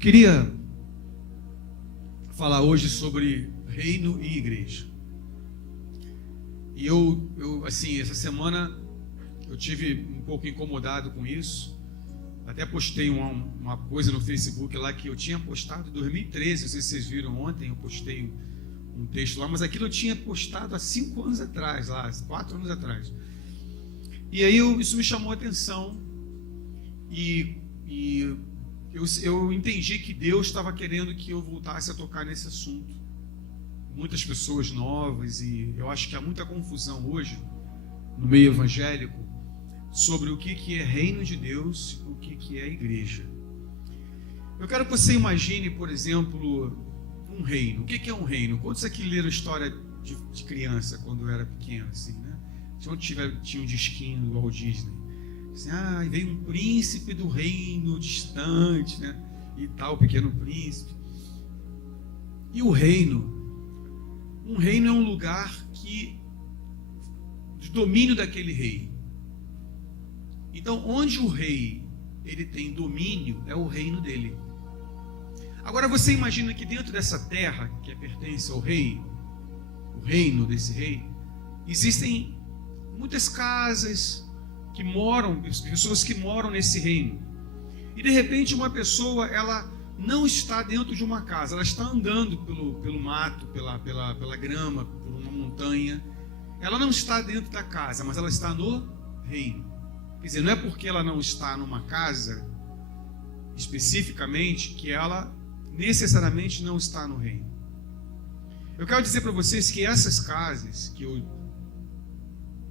Queria falar hoje sobre reino e igreja. E eu assim, essa semana eu tive um pouco incomodado com isso. Até postei uma coisa no Facebook lá que eu tinha postado em 2013. Não sei se vocês viram ontem, eu postei um texto lá, mas aquilo eu tinha postado há 5 anos atrás, lá, 4 anos atrás. E aí isso me chamou a atenção e eu entendi que Deus estava querendo que eu voltasse a tocar nesse assunto. Muitas pessoas novas, e eu acho que há muita confusão hoje no meio evangélico sobre o que é reino de Deus e o que é igreja. Eu quero que você imagine, por exemplo, um reino. O que é um reino? Quantos aqui leram história de criança quando eu era pequeno, assim, né? Tinha um disquinho do Walt Disney. Assim, veio um príncipe do reino distante, né? E tal, o pequeno príncipe. E o reino? Um reino é um lugar de domínio daquele rei. Então, onde o rei ele tem domínio, é o reino dele. Agora você imagina que dentro dessa terra que pertence ao rei, o reino desse rei, existem muitas casas que moram, pessoas que moram nesse reino. E de repente uma pessoa, ela não está dentro de uma casa, ela está andando pelo mato, pela grama, por uma montanha. Ela não está dentro da casa, mas ela está no reino. Quer dizer, não é porque ela não está numa casa especificamente que ela necessariamente não está no reino. Eu quero dizer para vocês que essas casas que eu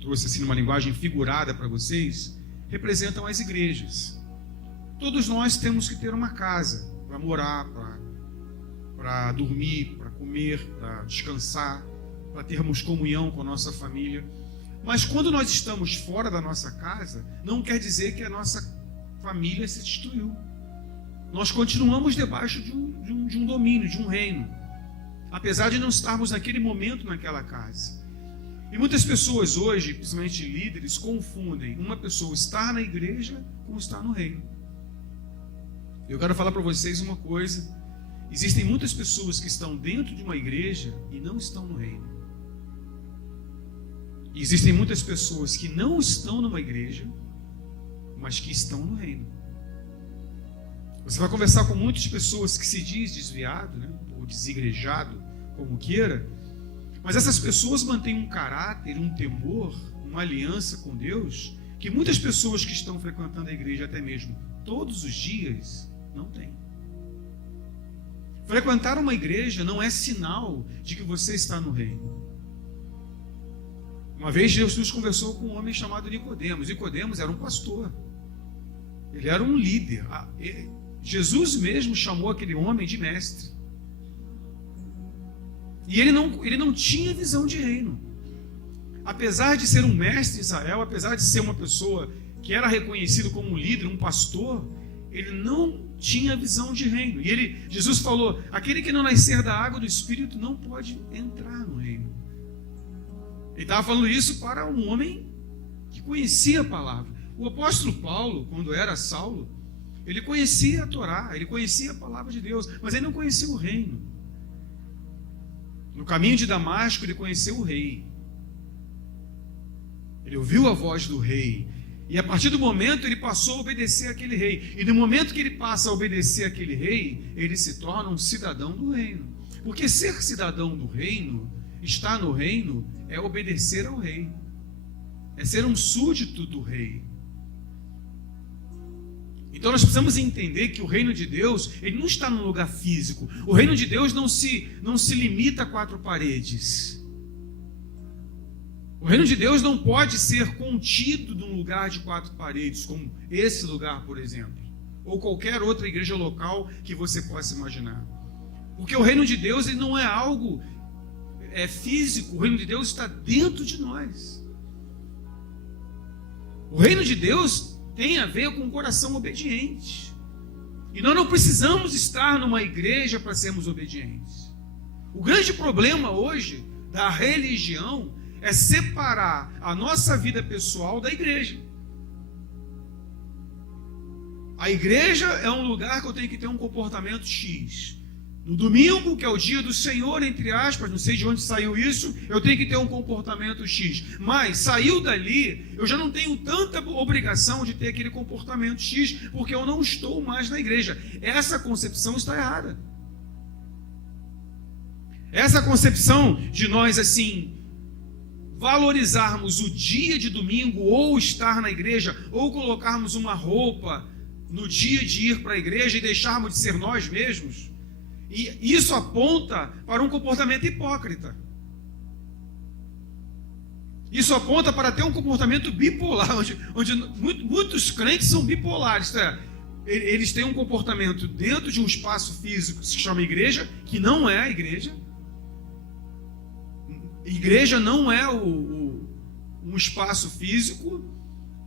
trouxe assim numa linguagem figurada para vocês, representam as igrejas. Todos nós temos que ter uma casa para morar, para dormir, para comer, para descansar, para termos comunhão com a nossa família. Mas quando nós estamos fora da nossa casa, não quer dizer que a nossa família se destruiu. Nós continuamos debaixo de um domínio, de um reino, apesar de não estarmos naquele momento naquela casa. E muitas pessoas hoje, principalmente líderes, confundem uma pessoa estar na igreja com estar no reino. Eu quero falar para vocês uma coisa: existem muitas pessoas que estão dentro de uma igreja e não estão no reino. E existem muitas pessoas que não estão numa igreja, mas que estão no reino. Você vai conversar com muitas pessoas que se diz desviado, né, ou desigrejado, como queira, mas essas pessoas mantêm um caráter, um temor, uma aliança com Deus, que muitas pessoas que estão frequentando a igreja até mesmo todos os dias não têm. Frequentar uma igreja não é sinal de que você está no reino. Uma vez Jesus conversou com um homem chamado Nicodemos. Nicodemos era um pastor. Ele era um líder. Jesus mesmo chamou aquele homem de mestre. E ele não tinha visão de reino. Apesar de ser um mestre de Israel, apesar de ser uma pessoa que era reconhecido como um líder, um pastor, ele não tinha visão de reino. E Jesus falou: aquele que não nascer da água do Espírito não pode entrar no reino. Ele estava falando isso para um homem que conhecia a palavra. O apóstolo Paulo, quando era Saulo, ele conhecia a Torá, ele conhecia a palavra de Deus, mas ele não conhecia o reino. No caminho de Damasco, ele conheceu o rei. Ele ouviu a voz do rei. E a partir do momento, ele passou a obedecer àquele rei. E no momento que ele passa a obedecer àquele rei, ele se torna um cidadão do reino. Porque ser cidadão do reino, estar no reino, é obedecer ao rei. É ser um súdito do rei. Então nós precisamos entender que o reino de Deus, ele não está num lugar físico. O reino de Deus não se limita a 4 paredes. O reino de Deus não pode ser contido num lugar de 4 paredes, como esse lugar, por exemplo, ou qualquer outra igreja local que você possa imaginar. Porque o reino de Deus, ele não é algo físico. O reino de Deus está dentro de nós. O reino de Deus tem a ver com um coração obediente. E nós não precisamos estar numa igreja para sermos obedientes. O grande problema hoje da religião é separar a nossa vida pessoal da igreja. A igreja é um lugar que eu tenho que ter um comportamento X. No domingo, que é o dia do Senhor, entre aspas, não sei de onde saiu isso, eu tenho que ter um comportamento X. Mas saiu dali, eu já não tenho tanta obrigação de ter aquele comportamento X, porque eu não estou mais na igreja. Essa concepção está errada. Essa concepção de nós, assim, valorizarmos o dia de domingo, ou estar na igreja, ou colocarmos uma roupa no dia de ir para a igreja e deixarmos de ser nós mesmos, e isso aponta para um comportamento hipócrita. Isso aponta para ter um comportamento bipolar, onde muitos crentes são bipolares. Eles têm um comportamento dentro de um espaço físico que se chama igreja, que não é a igreja. Igreja não é um espaço físico.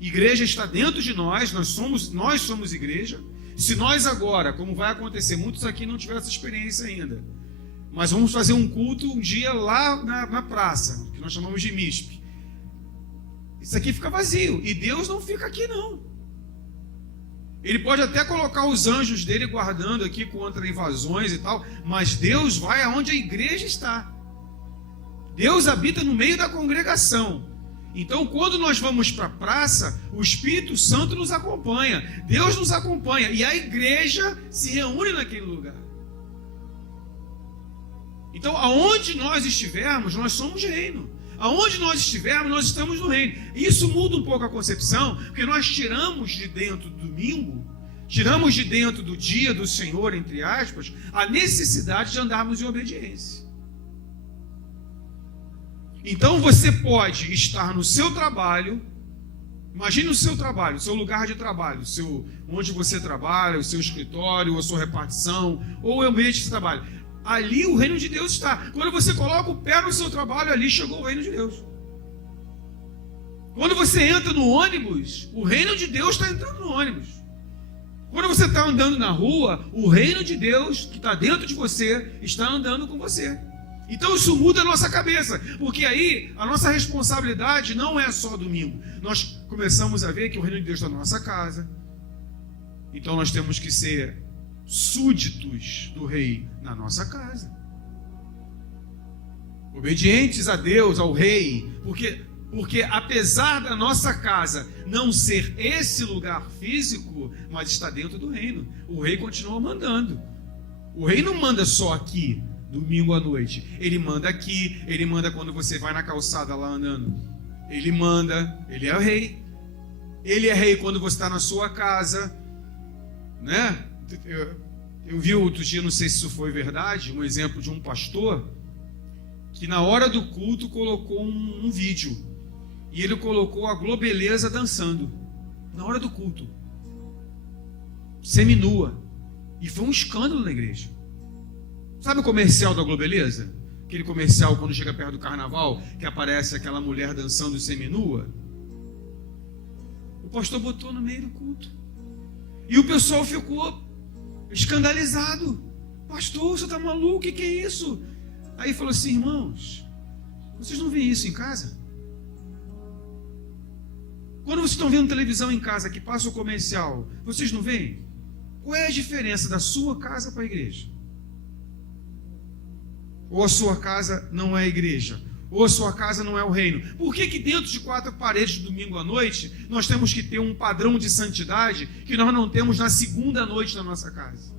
Igreja está dentro de nós somos igreja. Se nós agora, como vai acontecer, muitos aqui não tiveram essa experiência ainda, mas vamos fazer um culto um dia lá na praça, que nós chamamos de MISP. Isso aqui fica vazio, e Deus não fica aqui não. Ele pode até colocar os anjos dele guardando aqui contra invasões e tal, mas Deus vai aonde a igreja está. Deus habita no meio da congregação. Então, quando nós vamos para a praça, o Espírito Santo nos acompanha, Deus nos acompanha, e a igreja se reúne naquele lugar. Então, aonde nós estivermos, nós somos reino. Aonde nós estivermos, nós estamos no reino. Isso muda um pouco a concepção, porque nós tiramos de dentro do domingo, tiramos de dentro do dia do Senhor, entre aspas, a necessidade de andarmos em obediência. Então você pode estar no seu trabalho, imagine o seu trabalho, o seu lugar de trabalho, onde você trabalha, o seu escritório, a sua repartição, ou o ambiente de trabalho. Ali o reino de Deus está. Quando você coloca o pé no seu trabalho, ali chegou o reino de Deus. Quando você entra no ônibus, o reino de Deus está entrando no ônibus. Quando você está andando na rua, o reino de Deus, que está dentro de você, está andando com você. Então isso muda a nossa cabeça, porque aí a nossa responsabilidade não é só domingo. Nós começamos a ver que o reino de Deus está na nossa casa. Então nós temos que ser súditos do rei na nossa casa. Obedientes a Deus, ao rei, porque apesar da nossa casa não ser esse lugar físico, mas está dentro do reino. O rei continua mandando. O rei não manda só aqui, domingo à noite. Ele manda aqui, ele manda quando você vai na calçada lá andando. Ele manda, ele é o rei. Ele é rei quando você está na sua casa, né? Eu vi outro dia, não sei se isso foi verdade, um exemplo de um pastor que na hora do culto colocou um vídeo, e ele colocou a Globeleza dançando na hora do culto, seminua, e foi um escândalo na igreja. Sabe o comercial da Globeleza? Aquele comercial quando chega perto do carnaval, que aparece aquela mulher dançando seminua. O pastor botou no meio do culto, e o pessoal ficou escandalizado. Pastor, você está maluco? O que é isso? Aí falou assim: irmãos, vocês não veem isso em casa? Quando vocês estão vendo televisão em casa que passa o comercial, vocês não veem? Qual é a diferença da sua casa para a igreja? Ou a sua casa não é a igreja? Ou a sua casa não é o reino? Por que dentro de 4 paredes, domingo à noite, nós temos que ter um padrão de santidade que nós não temos na segunda noite da nossa casa?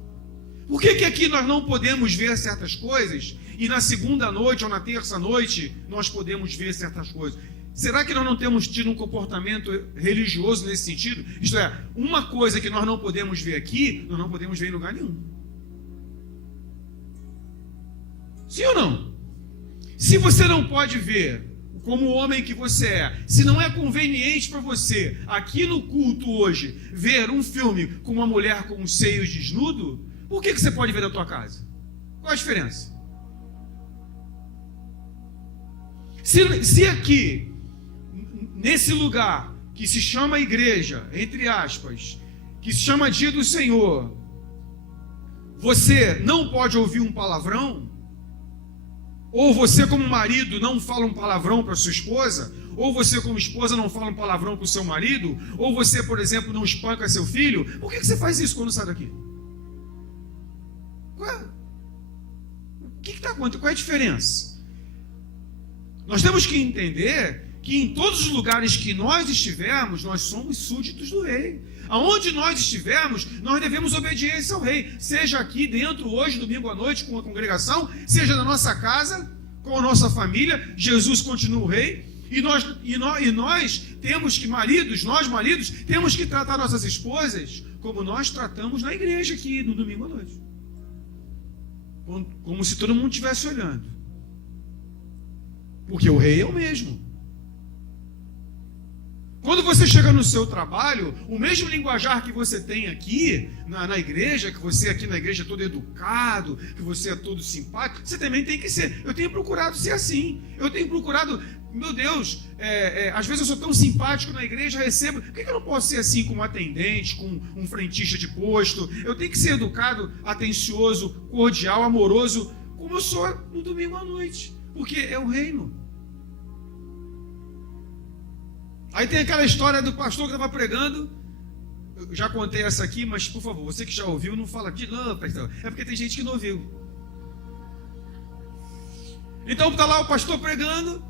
Por que aqui nós não podemos ver certas coisas e na segunda noite ou na terça noite nós podemos ver certas coisas? Será que nós não temos tido um comportamento religioso nesse sentido? Isto é, uma coisa que nós não podemos ver aqui, nós não podemos ver em lugar nenhum. Sim ou não? Se você não pode ver como o homem que você é, se não é conveniente para você, aqui no culto hoje, ver um filme com uma mulher com os seios desnudo, por que você pode ver na tua casa? Qual a diferença? Se aqui, nesse lugar, que se chama igreja, entre aspas, que se chama dia do Senhor, você não pode ouvir um palavrão? Ou você como marido não fala um palavrão para sua esposa? Ou você como esposa não fala um palavrão para o seu marido? Ou você, por exemplo, não espanca seu filho? Por que você faz isso quando sai daqui? O que está acontecendo? Qual é a diferença? Nós temos que entender que em todos os lugares que nós estivermos, nós somos súditos do rei. Aonde nós estivermos, nós devemos obediência ao rei. Seja aqui dentro, hoje, domingo à noite, com a congregação, seja na nossa casa, com a nossa família, Jesus continua o rei. E nós temos que, nós maridos, temos que tratar nossas esposas como nós tratamos na igreja aqui, no domingo à noite. Como se todo mundo estivesse olhando. Porque o rei é o mesmo. Quando você chega no seu trabalho, o mesmo linguajar que você tem aqui na igreja, que você aqui na igreja é todo educado, que você é todo simpático, você também tem que ser. Eu tenho procurado ser assim. Eu tenho procurado, meu Deus, às vezes eu sou tão simpático na igreja, recebo. Por que eu não posso ser assim com um atendente, com um frentista de posto? Eu tenho que ser educado, atencioso, cordial, amoroso, como eu sou no domingo à noite. Porque é o reino. Aí tem aquela história do pastor que estava pregando. Eu já contei essa aqui, mas por favor, você que já ouviu, não fala de não, pastor. É porque tem gente que não ouviu. Então está lá o pastor pregando,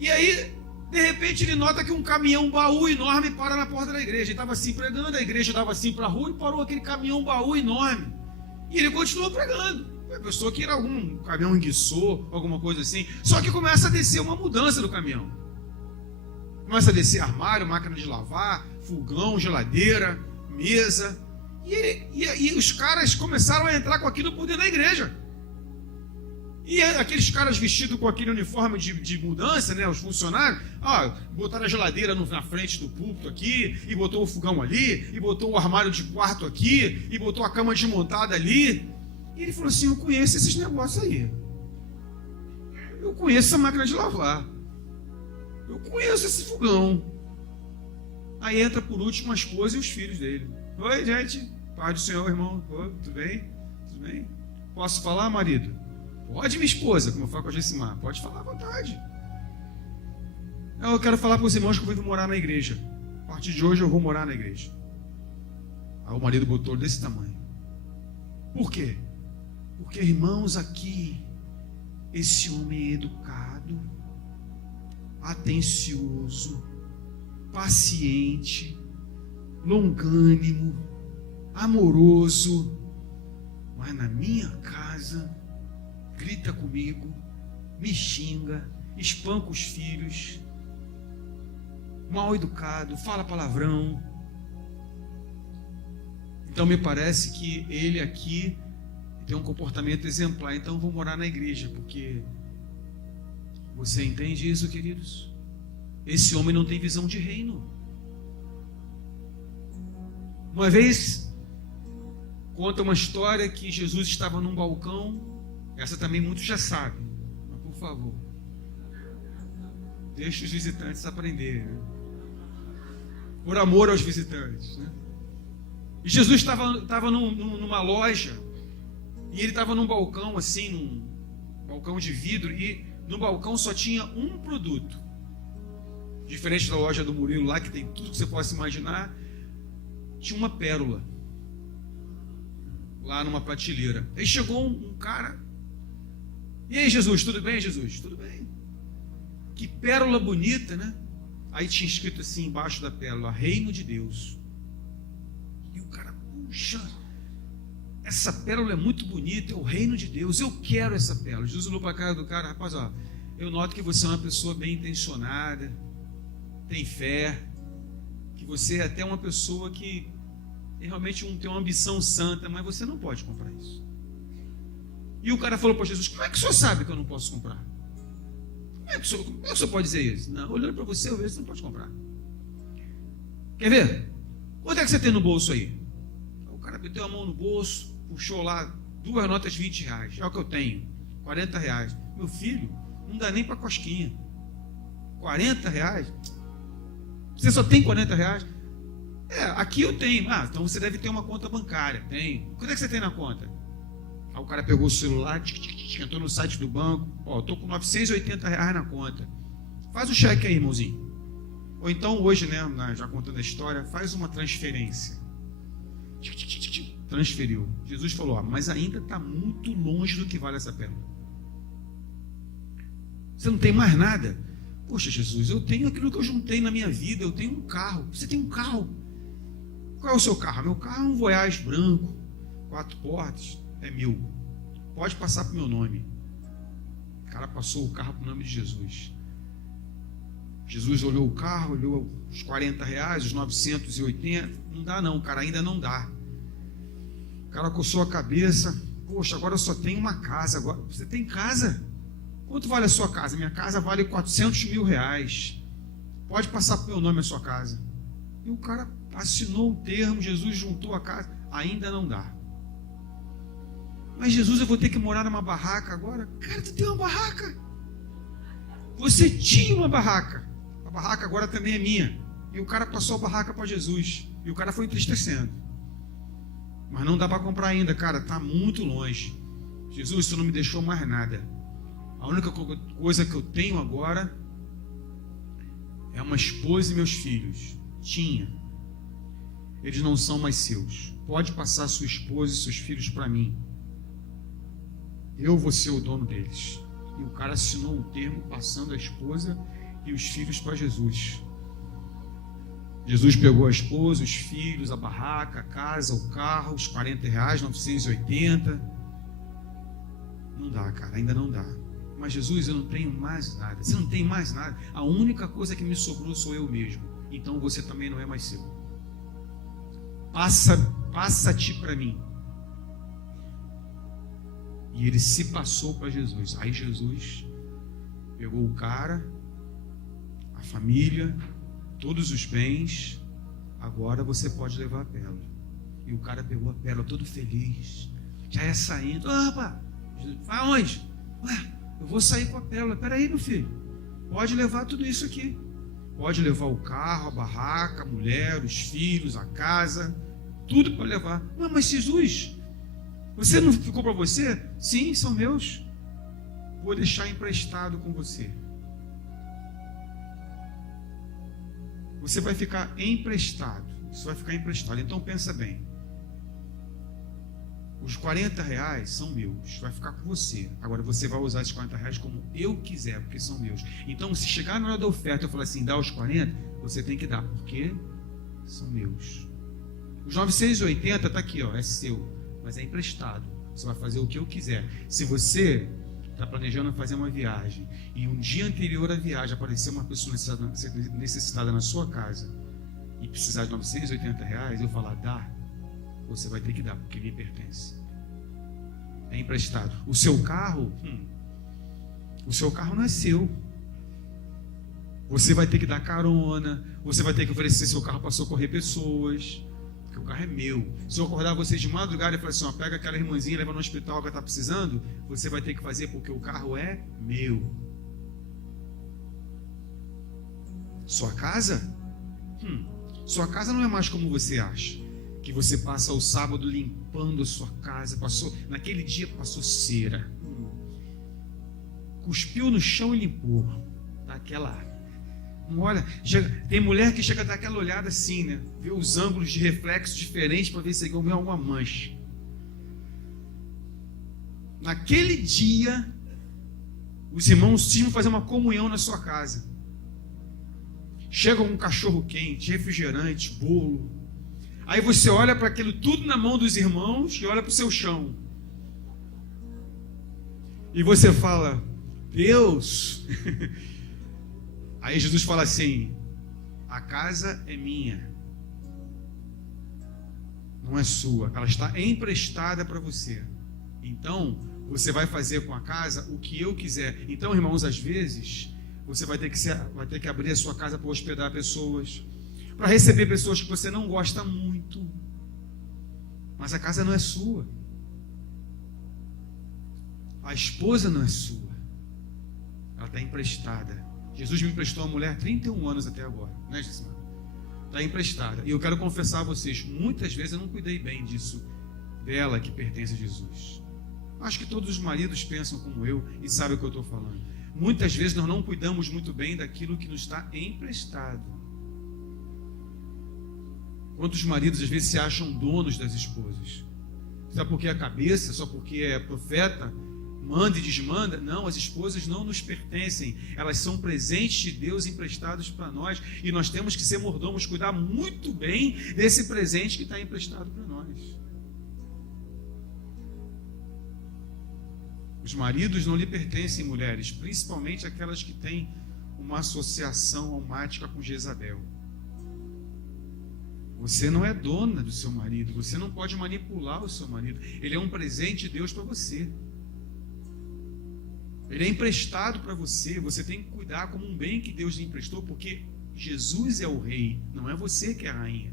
e aí, de repente, ele nota que um caminhão baú enorme para na porta da igreja. Ele estava assim pregando, a igreja estava assim para a rua e parou aquele caminhão baú enorme. E ele continuou pregando. A pessoa que era algum caminhão enguiçou, alguma coisa assim. Só que começa a descer uma mudança do caminhão. Começa a descer armário, máquina de lavar, fogão, geladeira, mesa. E os caras começaram a entrar com aquilo por dentro da igreja. E aqueles caras vestidos com aquele uniforme de mudança, né, os funcionários, botaram a geladeira na frente do púlpito aqui, e botou o fogão ali, e botou o armário de quarto aqui, e botou a cama desmontada ali. E ele falou assim: eu conheço esses negócios aí. Eu conheço essa máquina de lavar. Eu conheço esse fogão. Aí entra por último a esposa e os filhos dele. Oi, gente. Paz do Senhor, irmão. Oi, tudo bem? Tudo bem? Posso falar, marido? Pode, minha esposa, como eu falo com a Gessimar. Pode falar à vontade. Eu quero falar para os irmãos que eu vou morar na igreja. A partir de hoje eu vou morar na igreja. Aí o marido botou desse tamanho. Por quê? Porque, irmãos, aqui, esse homem é educado, atencioso, paciente, longânimo, amoroso, mas na minha casa grita comigo, me xinga, espanca os filhos, mal educado, fala palavrão. Então me parece que ele aqui tem um comportamento exemplar. Então vou morar na igreja, porque você entende isso, queridos? Esse homem não tem visão de reino. Uma vez conta uma história que Jesus estava num balcão. Essa também muitos já sabem, mas por favor, deixe os visitantes aprenderem, né? Por amor aos visitantes, né? E Jesus estava numa loja, e ele estava num balcão assim, num balcão de vidro, e no balcão só tinha um produto, diferente da loja do Murilo lá, que tem tudo que você possa imaginar. Tinha uma pérola lá numa prateleira. Aí chegou um cara: e aí, Jesus, tudo bem, Jesus? Tudo bem. Que pérola bonita, né? Aí tinha escrito assim embaixo da pérola: Reino de Deus. E o cara: puxa, essa pérola é muito bonita, é o reino de Deus, eu quero essa pérola. Jesus olhou para a cara do cara: rapaz, eu noto que você é uma pessoa bem intencionada, tem fé, que você é até uma pessoa que realmente tem uma ambição santa, mas você não pode comprar isso. E o cara falou para Jesus: como é que o senhor sabe que eu não posso comprar? Como é que o senhor pode dizer isso? Não, olhando para você, eu vejo que você não pode comprar. Quer ver? Quanto é que você tem no bolso aí? O cara meteu a mão no bolso, puxou lá 2 notas de R$20. É o que eu tenho, R$40. Meu filho, não dá nem para cosquinha. R$40? Você só tem 40 reais? Aqui eu tenho. Então você deve ter uma conta bancária. Tem. Quanto é que você tem na conta? Aí o cara pegou o celular, entrou no site do banco. Eu estou com 980 reais na conta. Faz o cheque aí, irmãozinho. Ou então hoje, né, já contando a história, faz uma transferência. Transferiu. Jesus falou, mas ainda está muito longe do que vale essa pérola. Você não tem mais nada. Poxa, Jesus, eu tenho aquilo que eu juntei na minha vida. Eu tenho um carro. Você tem um carro. Qual é o seu carro? Meu carro é um Voyage branco, 4 portas, é meu. Pode passar para o meu nome. O cara passou o carro para o nome de Jesus. Jesus olhou o carro, olhou os 40 reais, os 980. Não dá não, cara, ainda não dá. O cara coçou a cabeça. Poxa, agora eu só tenho uma casa. Agora, você tem casa? Quanto vale a sua casa? Minha casa vale 400 mil reais. Pode passar para o meu nome a sua casa. E o cara assinou o termo, Jesus juntou a casa. Ainda não dá. Mas Jesus, eu vou ter que morar numa barraca agora? Cara, tu tem uma barraca. Você tinha uma barraca. A barraca agora também é minha. E o cara passou a barraca para Jesus. E o cara foi entristecendo. Mas não dá para comprar ainda, cara. Está muito longe. Jesus, você não me deixou mais nada. A única coisa que eu tenho agora é uma esposa e meus filhos. Tinha. Eles não são mais seus. Pode passar sua esposa e seus filhos para mim. Eu vou ser o dono deles. E o cara assinou um termo passando a esposa e os filhos para Jesus. Jesus pegou a esposa, os filhos, a barraca, a casa, o carro, os 40 reais, 980. Não dá, cara, ainda não dá. Mas Jesus, eu não tenho mais nada. Você não tem mais nada. A única coisa que me sobrou sou eu mesmo. Então você também não é mais seu. Passa-te para mim. E ele se passou para Jesus. Aí Jesus pegou o cara, a família, todos os bens. Agora você pode levar a pérola. E o cara pegou a pérola todo feliz. Já ia saindo. Opa! Vai onde? Ué, eu vou sair com a pérola. Peraí, meu filho. Pode levar tudo isso aqui. Pode levar o carro, a barraca, a mulher, os filhos, a casa. Tudo para levar. Mas Jesus, você não ficou para você? Sim, são meus. Vou deixar emprestado com você. Você vai ficar emprestado. Isso vai ficar emprestado. Então pensa bem. Os 40 reais são meus. Vai ficar com você. Agora você vai usar esses 40 reais como eu quiser, porque são meus. Então se chegar na hora da oferta eu falar assim, dá os 40, você tem que dar, porque são meus. Os 980 está aqui, é seu. Mas é emprestado. Você vai fazer o que eu quiser. Se você está planejando fazer uma viagem e um dia anterior à viagem aparecer uma pessoa necessitada na sua casa e precisar de 980 reais, eu falar, dá, você vai ter que dar, porque lhe pertence. É emprestado. O seu carro não é seu. Você vai ter que dar carona, você vai ter que oferecer seu carro para socorrer pessoas. Porque o carro é meu. Se eu acordar vocês de madrugada e falar assim, pega aquela irmãzinha e leva no hospital que ela está precisando, você vai ter que fazer porque o carro é meu. Sua casa? Sua casa não é mais como você acha. Que você passa o sábado limpando a sua casa, naquele dia passou cera. Cuspiu no chão e limpou. Daquela... Olha, tem mulher que chega a dar aquela olhada assim, né? Vê os ângulos de reflexo diferentes para ver se é alguma mancha. Naquele dia, os irmãos tinham que fazer uma comunhão na sua casa. Chega um cachorro quente, refrigerante, bolo. Aí você olha para aquilo tudo na mão dos irmãos e olha para o seu chão. E você fala, Deus... Aí Jesus fala assim, a casa é minha, não é sua, ela está emprestada para você. Então, você vai fazer com a casa o que eu quiser. Então, irmãos, às vezes, você vai ter que abrir a sua casa para hospedar pessoas, para receber pessoas que você não gosta muito, mas a casa não é sua. A esposa não é sua, ela está emprestada. Jesus me emprestou uma mulher 31 anos até agora, né, Gismar? está emprestada. E eu quero confessar a vocês, muitas vezes eu não cuidei bem disso, dela que pertence a Jesus. Acho que todos os maridos pensam como eu e sabem o que eu estou falando. Muitas vezes nós não cuidamos muito bem daquilo que nos está emprestado. Quantos maridos às vezes se acham donos das esposas? Só porque é cabeça, só porque é profeta, manda e desmanda? Não, as esposas não nos pertencem. Elas são presentes de Deus emprestados para nós. E nós temos que ser mordomos, cuidar muito bem desse presente que está emprestado para nós. Os maridos não lhe pertencem, mulheres, principalmente aquelas que têm uma associação almática com Jezabel. Você não é dona do seu marido, você não pode manipular o seu marido. Ele é um presente de Deus para você. Ele é emprestado para você, você tem que cuidar como um bem que Deus lhe emprestou, porque Jesus é o rei, não é você que é a rainha.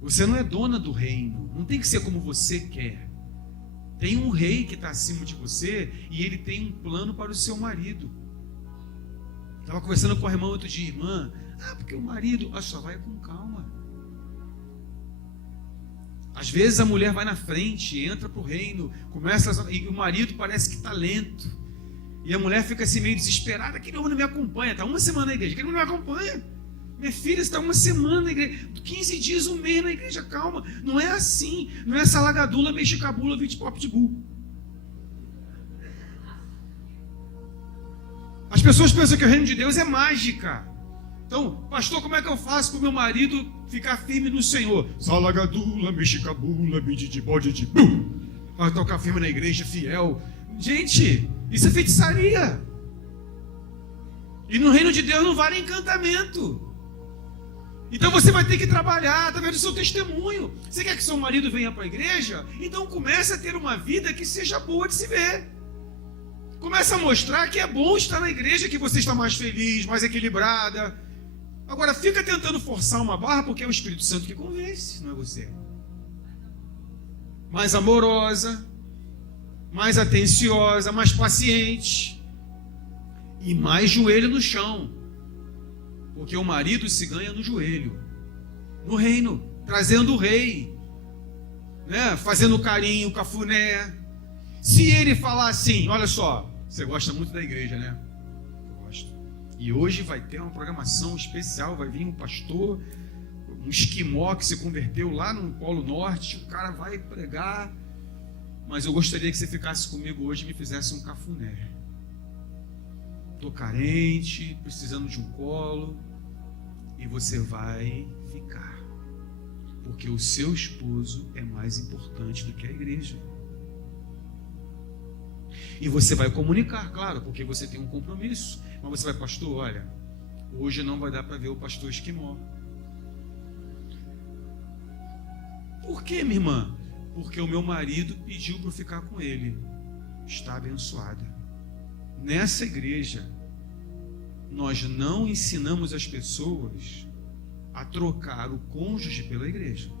Você não é dona do reino, não tem que ser como você quer. Tem um rei que está acima de você e ele tem um plano para o seu marido. Estava conversando com a irmã outro dia, irmã, porque o marido, só vai com calma. Às vezes a mulher vai na frente, entra para o reino, e o marido parece que está lento. E a mulher fica assim meio desesperada, aquele homem não me acompanha, está uma semana na igreja, aquele homem não me acompanha. Minha filha está uma semana na igreja, 15 dias, um mês na igreja, calma. Não é assim, não é salagadula, mexicabula, vitpop de burro. As pessoas pensam que o reino de Deus é mágica. Então, pastor, como é que eu faço para o meu marido ficar firme no Senhor? Salagadula, mexicabula, bididibode de burro. Vai tocar firme na igreja, fiel. Gente, isso é feitiçaria. E no reino de Deus não vale encantamento. Então você vai ter que trabalhar através do seu testemunho. Você quer que seu marido venha para a igreja? Então comece a ter uma vida que seja boa de se ver. Comece a mostrar que é bom estar na igreja, que você está mais feliz, mais equilibrada. Agora fica tentando forçar uma barra porque é o Espírito Santo que convence, não é você. Mais amorosa, mais atenciosa, mais paciente e mais joelho no chão. Porque o marido se ganha no joelho, no reino, trazendo o rei, né? Fazendo carinho, cafuné. Se ele falar assim, olha só, você gosta muito da igreja, né? Gosto. E hoje vai ter uma programação especial, vai vir um pastor, um esquimó que se converteu lá no Polo Norte, o cara vai pregar, mas eu gostaria que você ficasse comigo hoje e me fizesse um cafuné. Estou carente, precisando de um colo. E você vai ficar. Porque o seu esposo é mais importante do que a igreja. E você vai comunicar, claro, porque você tem um compromisso. Mas você vai, pastor, olha, hoje não vai dar para ver o pastor esquimó. Por quê, minha irmã? Porque o meu marido pediu para eu ficar com ele. Está abençoada. Nessa igreja, nós não ensinamos as pessoas a trocar o cônjuge pela igreja.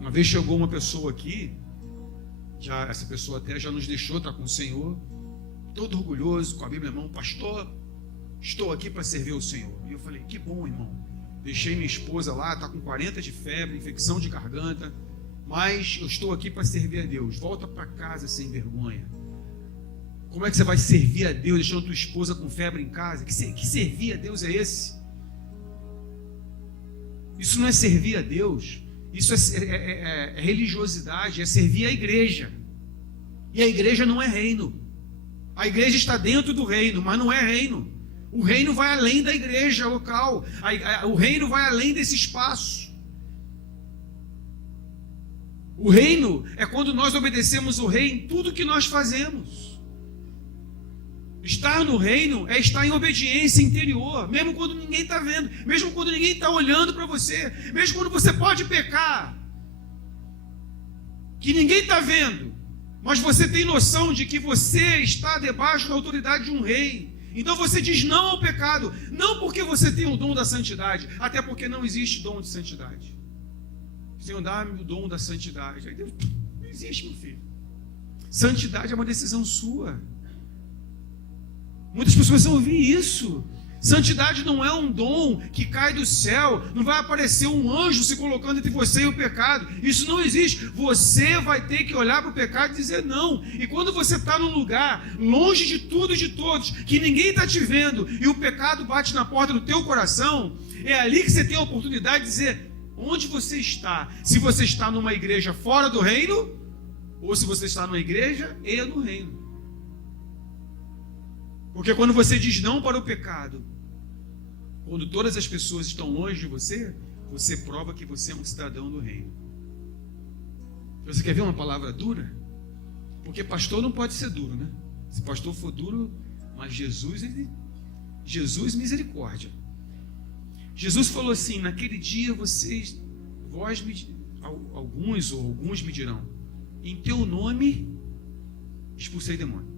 Uma vez chegou uma pessoa aqui, essa pessoa até já nos deixou, está com o Senhor, todo orgulhoso, com a Bíblia na mão, pastor, estou aqui para servir ao Senhor. E eu falei, que bom, irmão. Deixei minha esposa lá, está com 40 de febre, infecção de garganta, mas eu estou aqui para servir a Deus. Volta para casa sem vergonha. Como é que você vai servir a Deus deixando tua esposa com febre em casa? Que servir a Deus é esse? Isso não é servir a Deus. Isso é religiosidade, é servir a igreja. E a igreja não é reino. A igreja está dentro do reino, mas não é reino. O reino vai além da igreja local. O reino vai além desse espaço. O reino é quando nós obedecemos o rei em tudo que nós fazemos. Estar no reino é estar em obediência interior, mesmo quando ninguém está vendo, mesmo quando ninguém está olhando para você, mesmo quando você pode pecar, que ninguém está vendo, mas você tem noção de que você está debaixo da autoridade de um rei. Então você diz não ao pecado, não porque você tem o dom da santidade, até porque não existe dom de santidade. Senhor, dá-me o dom da santidade. Aí Deus, não existe, meu filho. Santidade é uma decisão sua. Muitas pessoas vão ouvir isso. Santidade não é um dom que cai do céu, não vai aparecer um anjo se colocando entre você e o pecado. Isso não existe. Você vai ter que olhar para o pecado e dizer não. E quando você está num lugar longe de tudo e de todos, que ninguém está te vendo, e o pecado bate na porta do teu coração, é ali que você tem a oportunidade de dizer onde você está. Se você está numa igreja fora do reino, ou se você está numa igreja e no reino. Porque quando você diz não para o pecado, quando todas as pessoas estão longe de você, você prova que você é um cidadão do reino. Você quer ver uma palavra dura? Porque pastor não pode ser duro, né? Se pastor for duro, mas Jesus misericórdia. Jesus falou assim: naquele dia alguns me dirão, em teu nome expulsei demônio.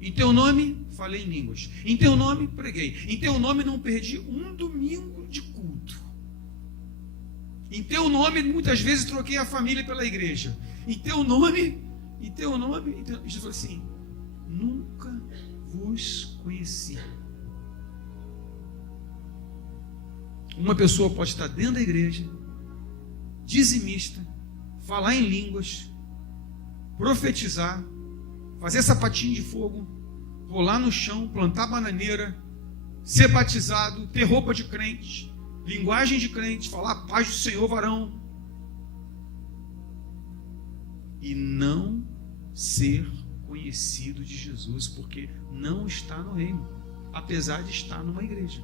Em teu nome falei em línguas. Em teu nome preguei. Em teu nome não perdi um domingo de culto. Em teu nome muitas vezes troquei a família pela igreja. Em teu nome. Jesus falou assim: nunca vos conheci. Uma pessoa pode estar dentro da igreja, dizimista, falar em línguas, profetizar, fazer sapatinho de fogo, rolar no chão, plantar bananeira, ser batizado, ter roupa de crente, linguagem de crente, falar a paz do Senhor, varão, e não ser conhecido de Jesus, porque não está no reino, apesar de estar numa igreja,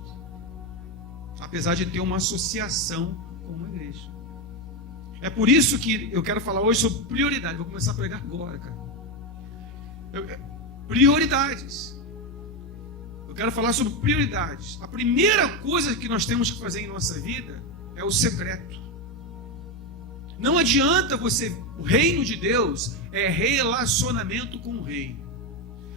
apesar de ter uma associação com uma igreja. É por isso que eu quero falar hoje sobre prioridade. Vou começar a pregar agora, cara. Prioridades. Eu quero falar sobre prioridades. A primeira coisa que nós temos que fazer em nossa vida é o secreto. Não adianta o reino de Deus é relacionamento com o rei.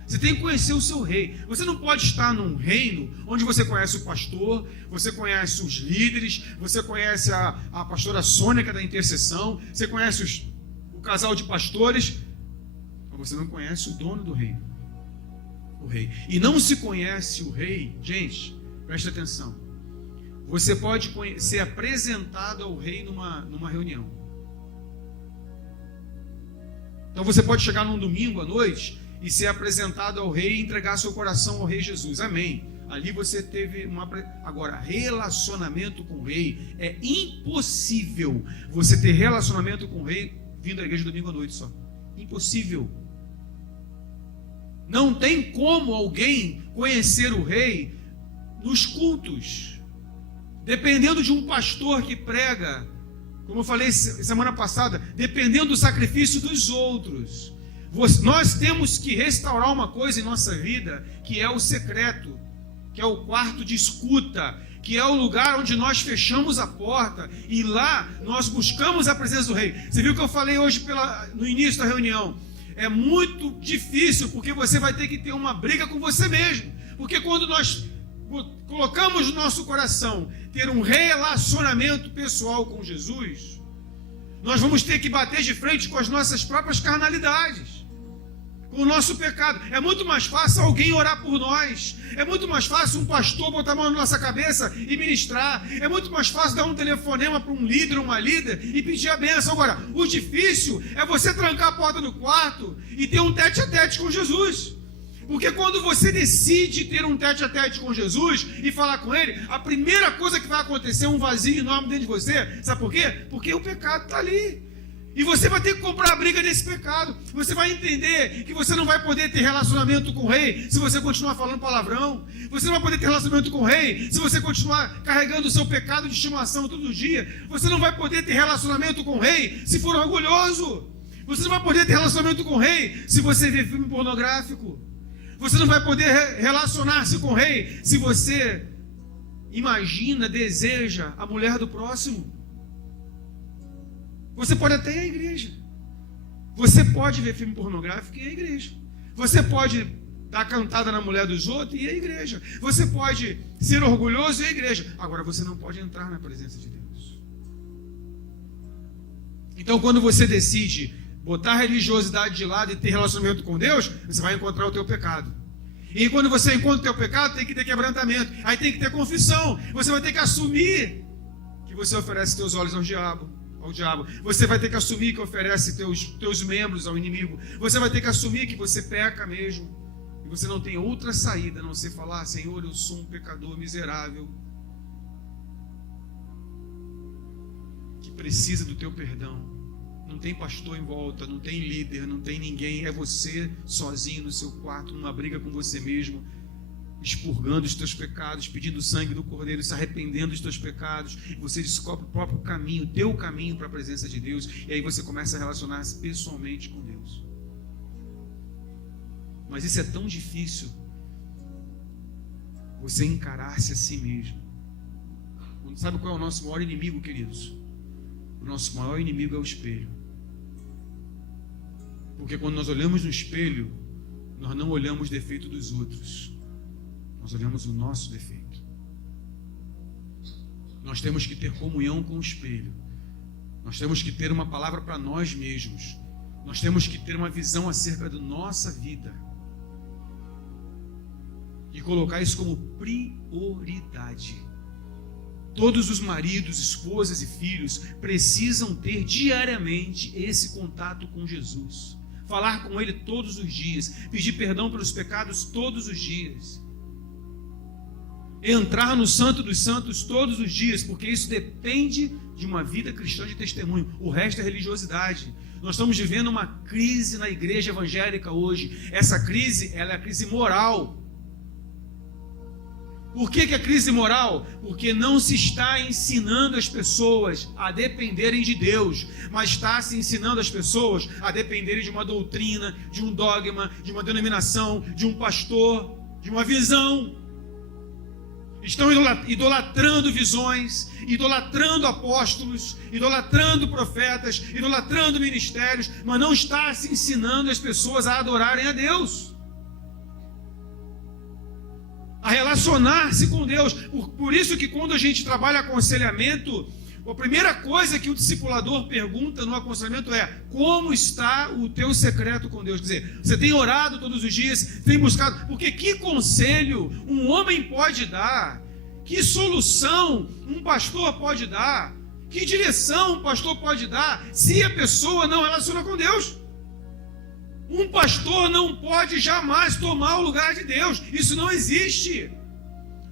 Você tem que conhecer o seu rei. Você não pode estar num reino onde você conhece o pastor, você conhece os líderes, você conhece a pastora Sônia, que é da intercessão, você conhece o casal de pastores, mas você não conhece o dono do reino, o rei. E não se conhece o rei, gente, preste atenção. Você pode ser apresentado ao rei numa reunião. Então você pode chegar num domingo à noite e ser apresentado ao rei e entregar seu coração ao rei Jesus. Amém. Ali você teve Agora, relacionamento com o rei, é impossível você ter relacionamento com o rei vindo à igreja domingo à noite só. Impossível. Não tem como alguém conhecer o rei nos cultos. Dependendo de um pastor que prega, como eu falei semana passada, dependendo do sacrifício dos outros. Nós temos que restaurar uma coisa em nossa vida, que é o secreto, que é o quarto de escuta, que é o lugar onde nós fechamos a porta e lá nós buscamos a presença do rei. Você viu o que eu falei hoje no início da reunião? É muito difícil, porque você vai ter que ter uma briga com você mesmo. Porque quando nós colocamos no nosso coração ter um relacionamento pessoal com Jesus, nós vamos ter que bater de frente com as nossas próprias carnalidades, com o nosso pecado. É muito mais fácil alguém orar por nós. É muito mais fácil um pastor botar a mão na nossa cabeça e ministrar. É muito mais fácil dar um telefonema para um líder, uma líder e pedir a bênção. Agora, o difícil é você trancar a porta do quarto e ter um tete-a-tete com Jesus. Porque quando você decide ter um tete-a-tete com Jesus e falar com Ele, a primeira coisa que vai acontecer é um vazio enorme dentro de você. Sabe por quê? Porque o pecado está ali. E você vai ter que comprar a briga desse pecado. Você vai entender que você não vai poder ter relacionamento com o rei se você continuar falando palavrão. Você não vai poder ter relacionamento com o rei se você continuar carregando o seu pecado de estimação todo dia. Você não vai poder ter relacionamento com o rei se for orgulhoso. Você não vai poder ter relacionamento com o rei se você vê filme pornográfico. Você não vai poder relacionar-se com o rei se você imagina, deseja a mulher do próximo. Você pode até ir à igreja. Você pode ver filme pornográfico e ir à igreja. Você pode dar cantada na mulher dos outros e ir à igreja. Você pode ser orgulhoso e ir à igreja. Agora você não pode entrar na presença de Deus. Então quando você decide botar a religiosidade de lado e ter relacionamento com Deus, você vai encontrar o teu pecado. E quando você encontra o teu pecado, tem que ter quebrantamento. Aí tem que ter confissão. Você vai ter que assumir que você oferece teus olhos ao diabo. Você vai ter que assumir que oferece teus membros ao inimigo. Você vai ter que assumir que você peca mesmo. E você não tem outra saída a não ser falar: Senhor, eu sou um pecador miserável que precisa do teu perdão. Não tem pastor em volta, não tem líder, não tem ninguém. É você sozinho no seu quarto, numa briga com você mesmo, expurgando os teus pecados, pedindo o sangue do Cordeiro, se arrependendo dos teus pecados. E você descobre o próprio caminho, o teu caminho para a presença de Deus. E aí você começa a relacionar-se pessoalmente com Deus. Mas isso é tão difícil, você encarar-se a si mesmo. Sabe qual é o nosso maior inimigo, queridos? O nosso maior inimigo é o espelho. Porque quando nós olhamos no espelho, nós não olhamos o defeito dos outros, nós olhamos o nosso defeito. Nós temos que ter comunhão com o espelho. Nós temos que ter uma palavra para nós mesmos. Nós temos que ter uma visão acerca da nossa vida e colocar isso como prioridade. Todos os maridos, esposas e filhos precisam ter diariamente esse contato com Jesus. Falar com Ele todos os dias. Pedir perdão pelos pecados todos os dias. Entrar no Santo dos Santos todos os dias, porque isso depende de uma vida cristã de testemunho. O resto é religiosidade. Nós estamos vivendo uma crise na igreja evangélica hoje. Essa crise, ela é a crise moral. Por que é crise moral? Porque não se está ensinando as pessoas a dependerem de Deus, mas está se ensinando as pessoas a dependerem de uma doutrina, de um dogma, de uma denominação, de um pastor, de uma visão. Estão idolatrando visões, idolatrando apóstolos, idolatrando profetas, idolatrando ministérios, mas não está se ensinando as pessoas a adorarem a Deus, a relacionar-se com Deus. Por isso que quando a gente trabalha aconselhamento, a primeira coisa que o discipulador pergunta no aconselhamento é: como está o teu secreto com Deus? Quer dizer, você tem orado todos os dias, tem buscado? Porque que conselho um homem pode dar? Que solução um pastor pode dar? Que direção um pastor pode dar se a pessoa não relaciona com Deus? Um pastor não pode jamais tomar o lugar de Deus. Isso não existe.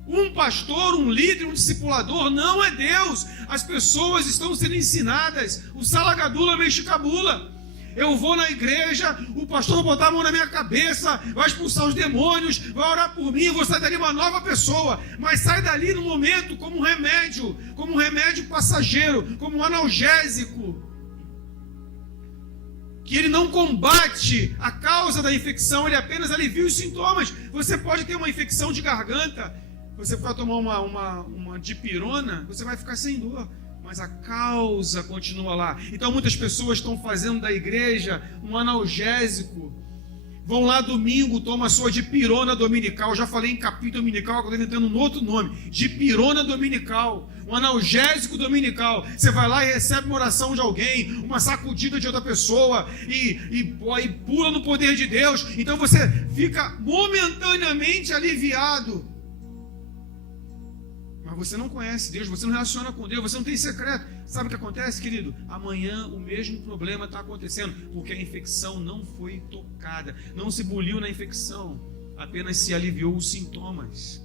Um pastor, um líder, um discipulador não é Deus. As pessoas estão sendo ensinadas o salagadula mexicabula. Eu vou na igreja, o pastor vai botar a mão na minha cabeça, vai expulsar os demônios, vai orar por mim, eu vou sair dali uma nova pessoa. Mas sai dali no momento como um remédio passageiro, como um analgésico, que ele não combate a causa da infecção, ele apenas alivia os sintomas. Você pode ter uma infecção de garganta, você vai tomar uma dipirona, você vai ficar sem dor, mas a causa continua lá. Então muitas pessoas estão fazendo da igreja um analgésico. Vão lá domingo, toma a sua dipirona dominical. Já falei em capítulo dominical, agora estou inventando um outro nome. Dipirona dominical, um analgésico dominical. Você vai lá e recebe uma oração de alguém, uma sacudida de outra pessoa e pula no poder de Deus. Então você fica momentaneamente aliviado. Mas você não conhece Deus, você não relaciona com Deus, você não tem secreto. Sabe o que acontece, querido? Amanhã o mesmo problema está acontecendo, porque a infecção não foi tocada, não se buliu na infecção, apenas se aliviou os sintomas.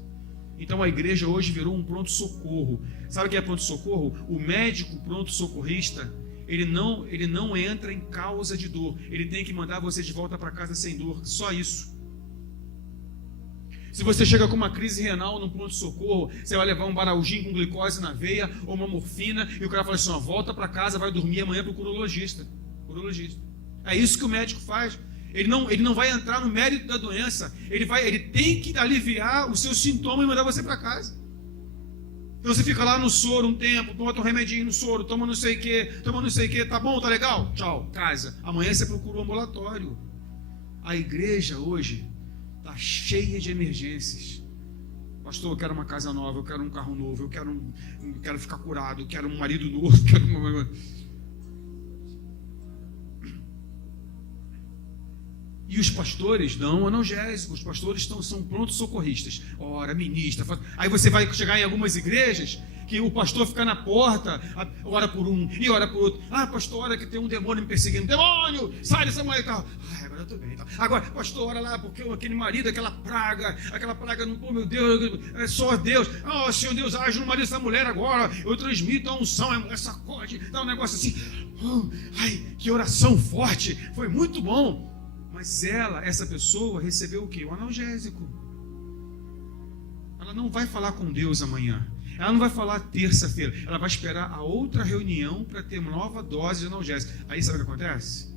Então a igreja hoje virou um pronto-socorro. Sabe o que é pronto-socorro? O médico pronto-socorrista, ele não entra em causa de dor, ele tem que mandar você de volta para casa sem dor, só isso. Se você chega com uma crise renal no pronto-socorro, você vai levar um baralginho com glicose na veia ou uma morfina e o cara fala assim: ó, volta para casa, vai dormir amanhã para o urologista. É isso que o médico faz. Ele não vai entrar no mérito da doença, ele tem que aliviar os seus sintomas e mandar você para casa. Então você fica lá no soro um tempo, bota um remedinho no soro, toma não sei o que, tá bom, tá legal? Tchau, casa. Amanhã você procura um ambulatório. A igreja hoje está cheia de emergências. Pastor, eu quero uma casa nova, eu quero um carro novo, eu quero ficar curado, eu quero um marido novo, E os pastores dão analgésico, os pastores são prontos socorristas. Ora, ministra. Aí você vai chegar em algumas igrejas que o pastor fica na porta, ora por um e ora por outro. Ah, pastor, ora que tem um demônio me perseguindo. Demônio, sai dessa mulher e tal. Ai, agora eu estou bem. Tal. Agora, pastor, ora lá, porque aquele marido, aquela praga, oh meu Deus, é só Deus. Oh, Senhor Deus, age no marido dessa mulher agora. Eu transmito a unção, a mulher sacode, dá um negócio assim. Ai, que oração forte. Foi muito bom. Mas essa pessoa, recebeu o quê? O analgésico. Ela não vai falar com Deus amanhã. Ela não vai falar terça-feira. Ela vai esperar a outra reunião para ter uma nova dose de analgésico. Aí sabe o que acontece?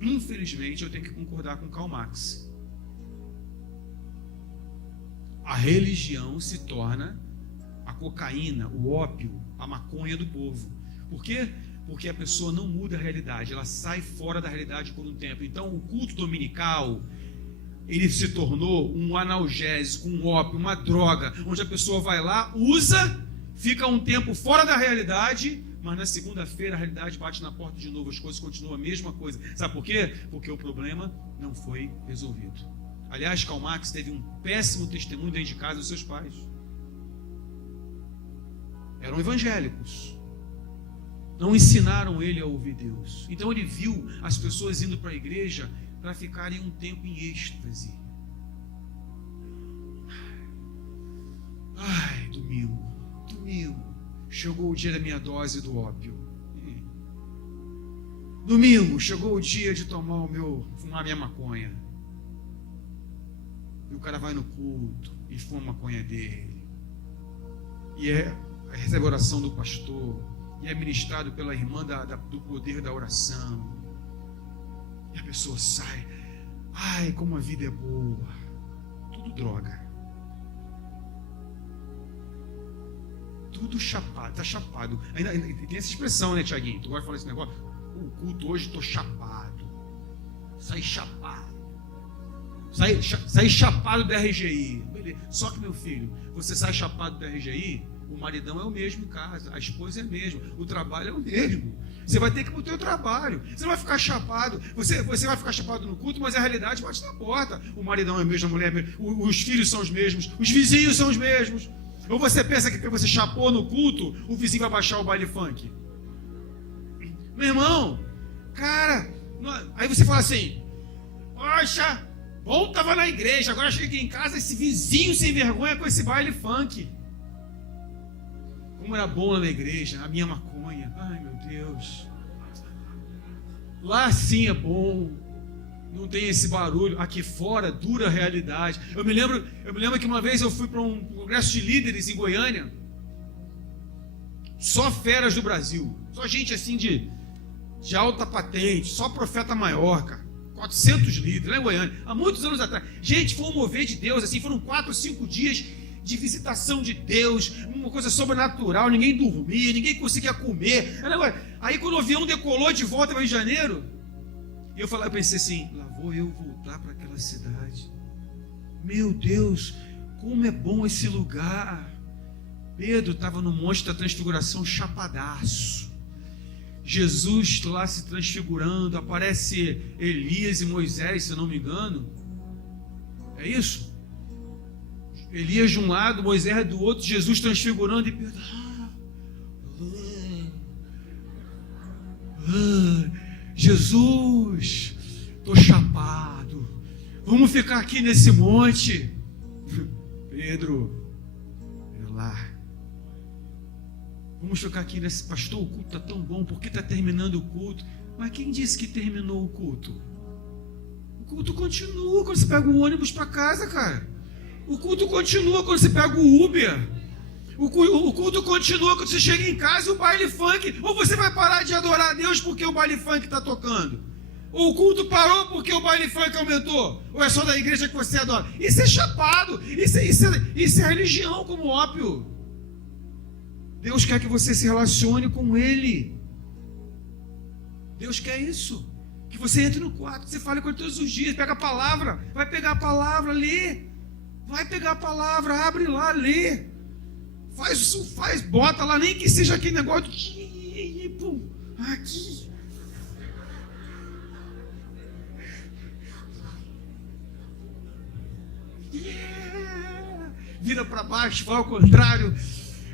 Infelizmente, eu tenho que concordar com Karl Marx. A religião se torna a cocaína, o ópio, a maconha do povo. Por quê? Porque a pessoa não muda a realidade, ela sai fora da realidade por um tempo. Então o culto dominical, ele se tornou um analgésico, um ópio, uma droga, onde a pessoa vai lá, usa, fica um tempo fora da realidade, mas na segunda-feira a realidade bate na porta de novo, as coisas continuam a mesma coisa. Sabe por quê? Porque o problema não foi resolvido. Aliás, Karl Marx teve um péssimo testemunho dentro de casa dos seus pais. Eram evangélicos. Não ensinaram ele a ouvir Deus. Então ele viu as pessoas indo para a igreja para ficarem um tempo em êxtase. Ai, domingo. Chegou o dia da minha dose do ópio. Domingo, chegou o dia de fumar minha maconha. E o cara vai no culto e fuma a maconha dele. E recebe a oração do pastor. E é ministrado pela irmã do poder da oração. E a pessoa sai. Ai, como a vida é boa. Tudo droga. Tudo chapado. Está chapado. Ainda tem essa expressão, né, Tiaguinho? Tu gosta de falar esse negócio? O culto hoje estou chapado. Saí chapado. Saí chapado da RGI. Beleza. Só que, meu filho, você sai chapado da RGI... O maridão é o mesmo em casa, a esposa é a mesma, o trabalho é o mesmo. Você vai ter que ir para o teu trabalho. Você não vai ficar chapado. Você vai ficar chapado no culto, mas a realidade bate na porta. O maridão é o mesmo, a mulher é a mesma, os filhos são os mesmos, os vizinhos são os mesmos. Ou você pensa que porque você chapou no culto, o vizinho vai baixar o baile funk? Meu irmão, cara, aí você fala assim: poxa, bom estava na igreja, agora chega aqui em casa, esse vizinho sem vergonha com esse baile funk. Como era bom lá na igreja, a minha maconha. Ai, meu Deus. Lá sim é bom. Não tem esse barulho. Aqui fora, dura realidade. Eu me lembro que uma vez eu fui para um congresso de líderes em Goiânia. Só feras do Brasil. Só gente assim de alta patente. Só profeta maior, cara. 400 líderes lá em Goiânia. Há muitos anos atrás. Gente, foi um mover de Deus. Assim, foram 4 ou 5 dias de visitação de Deus, uma coisa sobrenatural, ninguém dormia, ninguém conseguia comer. Aí quando o avião decolou de volta para Rio de Janeiro, eu pensei assim, lá vou eu voltar para aquela cidade. Meu Deus, como é bom esse lugar. Pedro estava no Monte da Transfiguração chapadaço. Jesus lá se transfigurando, aparece Elias e Moisés, se eu não me engano. É isso? Elias de um lado, Moisés do outro, Jesus transfigurando e Pedro. Jesus, estou chapado. Vamos ficar aqui nesse monte. Pedro, lá. Vamos ficar aqui nesse. Pastor, o culto está tão bom, por que está terminando o culto? Mas quem disse que terminou o culto? O culto continua quando você pega o ônibus para casa, cara. O culto continua quando você pega o Uber. O culto continua quando você chega em casa e o baile funk. Ou você vai parar de adorar a Deus porque o baile funk está tocando? Ou o culto parou porque o baile funk aumentou? Ou é só da igreja que você adora? Isso é chapado. Isso é religião como ópio. Deus quer que você se relacione com Ele. Deus quer isso. Que você entre no quarto, você fale com Ele todos os dias. Pega a palavra. Vai pegar a palavra, lê. Vai pegar a palavra, abre lá, lê. Faz, bota lá, nem que seja aquele negócio de aqui. vira para baixo, vai ao contrário.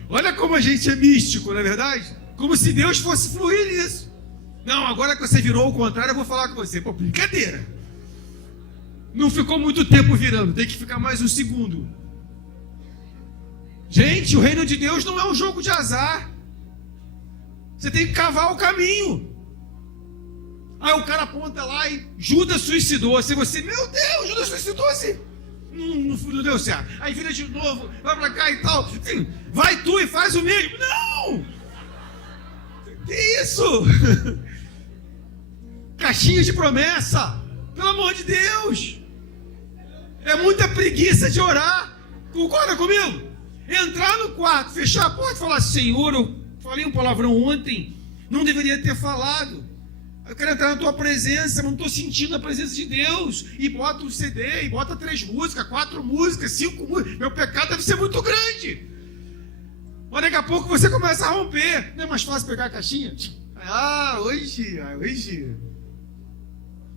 Olha como a gente é místico, não é verdade? Como se Deus fosse fluir nisso. Não, agora que você virou ao contrário, eu vou falar com você. Pô, brincadeira. Não ficou muito tempo virando, tem que ficar mais um segundo. Gente, o reino de Deus não é um jogo de azar. Você tem que cavar o caminho. Aí o cara aponta lá e Judas suicidou-se. Você, meu Deus, Judas suicidou-se. Não deu certo. Aí vira de novo, vai pra cá e tal. Enfim, vai tu e faz o mesmo. Não! Que isso? Caixinha de promessa. Pelo amor de Deus. É muita preguiça de orar. Concorda comigo? Entrar no quarto, fechar a porta e falar: Senhor, eu falei um palavrão ontem, não deveria ter falado. Eu quero entrar na tua presença, mas não estou sentindo a presença de Deus. E bota um CD, e bota 3 músicas, 4 músicas, 5 músicas. Meu pecado deve ser muito grande. Mas daqui a pouco você começa a romper. Não é mais fácil pegar a caixinha? Hoje.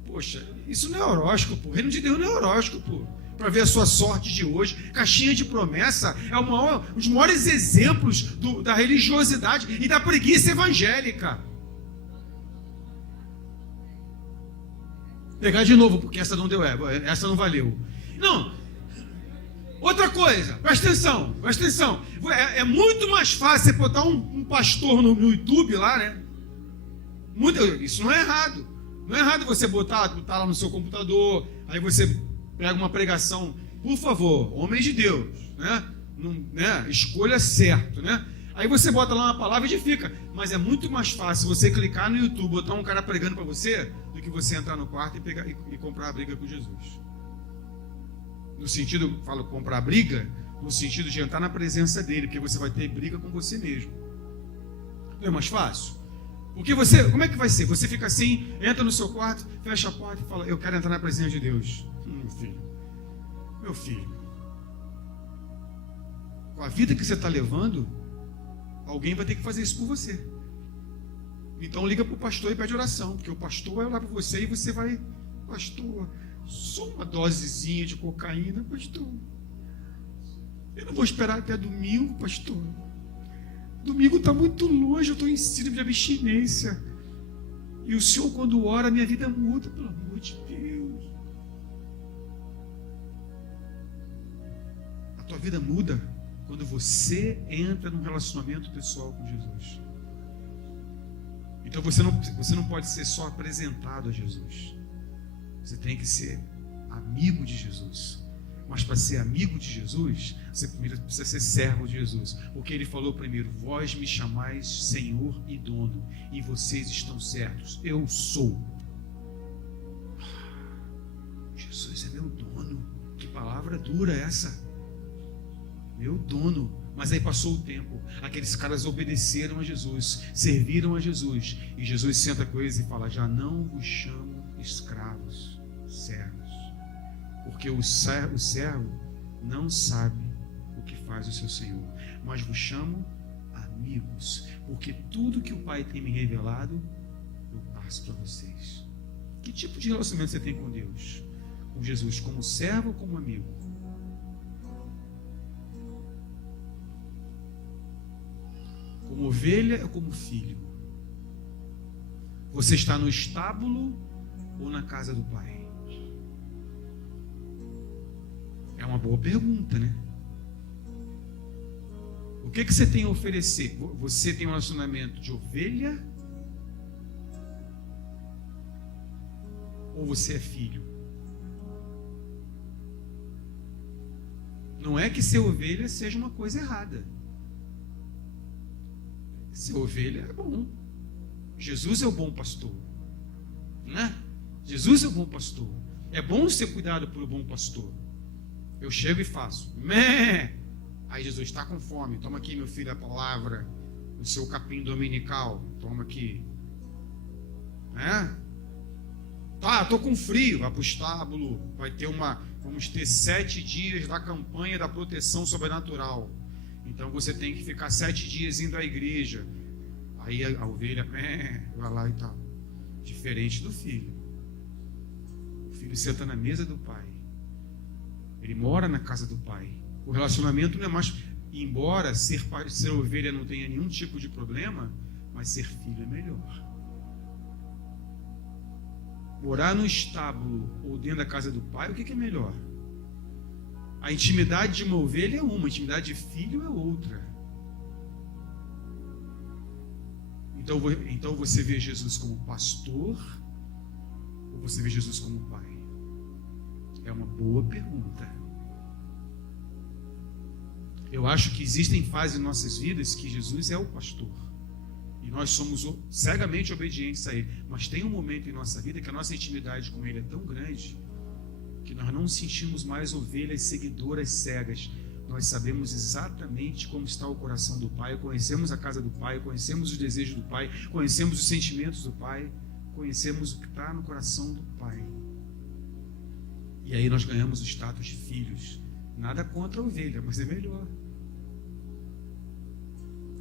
Poxa, isso não é horóscopo. O reino de Deus não é horóscopo. Para ver a sua sorte de hoje. Caixinha de promessa é um dos maiores exemplos da religiosidade e da preguiça evangélica. Pegar de novo, porque essa não deu, essa não valeu. Não. Outra coisa, presta atenção. É muito mais fácil você botar um pastor no YouTube lá, né? Isso não é errado. Não é errado você botar lá no seu computador, aí você pega uma pregação. Por favor, homens de Deus, né? Escolha certo, né? Aí você bota lá uma palavra e edifica. Mas é muito mais fácil você clicar no YouTube, botar um cara pregando para você, do que você entrar no quarto e comprar a briga com Jesus. No sentido, falo comprar a briga, no sentido de entrar na presença dele, porque você vai ter briga com você mesmo. Não é mais fácil? Porque como é que vai ser? Você fica assim, entra no seu quarto, fecha a porta e fala: eu quero entrar na presença de Deus. Meu filho, com a vida que você está levando, alguém vai ter que fazer isso por você. Então liga para o pastor e pede oração, porque o pastor vai orar por você e você vai: pastor, só uma dosezinha de cocaína, pastor. Eu não vou esperar até domingo, pastor. Domingo está muito longe, eu estou em síndrome de abstinência. E o senhor, quando ora, minha vida muda, pelo amor de Deus. A tua vida muda quando você entra num relacionamento pessoal com Jesus. Então você não pode ser só apresentado a Jesus. Você tem que ser amigo de Jesus. Mas para ser amigo de Jesus, você primeiro precisa ser servo de Jesus. Porque ele falou primeiro: vós me chamais Senhor e Dono, e vocês estão certos, eu sou. Jesus é meu dono. Que palavra dura essa? Meu dono. Mas aí passou o tempo, aqueles caras obedeceram a Jesus, serviram a Jesus, e Jesus senta com eles e fala: já não vos chamo escravos, servos, porque o servo não sabe o que faz o seu Senhor, mas vos chamo amigos, porque tudo que o Pai tem me revelado, eu passo para vocês. Que tipo de relacionamento você tem com Deus? Com Jesus, como servo ou como amigo? Como ovelha ou como filho? Você está no estábulo ou na casa do Pai? É uma boa pergunta, né? O que você tem a oferecer? Você tem um relacionamento de ovelha? Ou você é filho? Não é que ser ovelha seja uma coisa errada. Ser ovelha é bom. Jesus é o bom pastor, né? Jesus é o bom pastor. É bom ser cuidado pelo bom pastor. Eu chego e faço mé. Aí Jesus está com fome. Toma aqui, meu filho, a palavra, o seu capim dominical. Toma aqui, né? Tá, estou com frio. Vai para o estábulo. Vamos ter 7 dias da campanha da proteção sobrenatural. Então você tem que ficar 7 dias indo à igreja. Aí a ovelha vai lá e tal. Diferente do filho. O filho senta na mesa do pai. Ele mora na casa do pai. O relacionamento não é mais... Embora ser ovelha não tenha nenhum tipo de problema, mas ser filho é melhor. Morar no estábulo ou dentro da casa do pai, o que é melhor? A intimidade de uma ovelha é uma, a intimidade de filho é outra. Então você vê Jesus como pastor ou você vê Jesus como pai? É uma boa pergunta. Eu acho que existem fases em nossas vidas que Jesus é o pastor e nós somos cegamente obedientes a Ele. Mas tem um momento em nossa vida que a nossa intimidade com Ele é tão grande que nós não nos sentimos mais ovelhas seguidoras cegas. Nós sabemos exatamente como está o coração do Pai, conhecemos a casa do Pai, conhecemos os desejos do Pai, conhecemos os sentimentos do Pai, conhecemos o que está no coração do Pai. E aí nós ganhamos o status de filhos. Nada contra a ovelha, mas é melhor.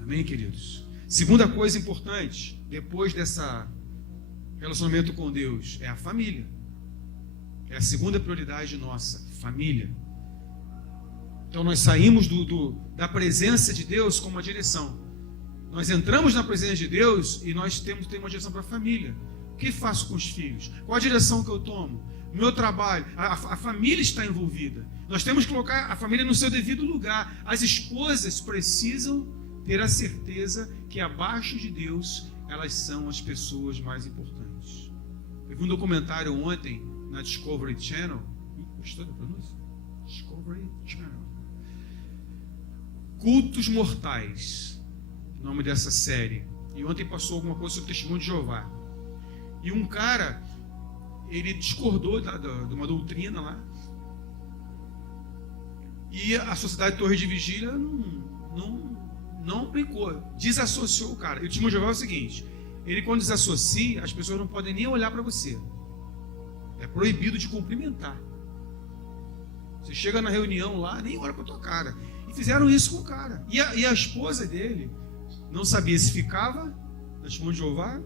Amém, queridos? Segunda coisa importante, depois desse relacionamento com Deus, é a família. É a segunda prioridade nossa, família. Então nós saímos da presença de Deus com uma direção. Nós entramos na presença de Deus e nós temos uma direção para a família. O que faço com os filhos? Qual a direção que eu tomo? No meu trabalho, a família está envolvida. Nós temos que colocar a família no seu devido lugar. As esposas precisam ter a certeza que abaixo de Deus elas são as pessoas mais importantes. Eu vi um documentário ontem na Discovery Channel. Gostou da pronúncia? Discovery Channel. Cultos Mortais, o nome dessa série. E ontem passou alguma coisa sobre o testemunho de Jeová. E um cara, ele discordou de uma doutrina lá. E a Sociedade Torre de Vigília não aplicou, desassociou o cara. E o testemunho de Jeová é o seguinte: ele, quando desassocia, as pessoas não podem nem olhar para você. É proibido de cumprimentar. Você chega na reunião lá, nem olha para tua cara. E fizeram isso com o cara. E a esposa dele não sabia se ficava na testemunho de Jeová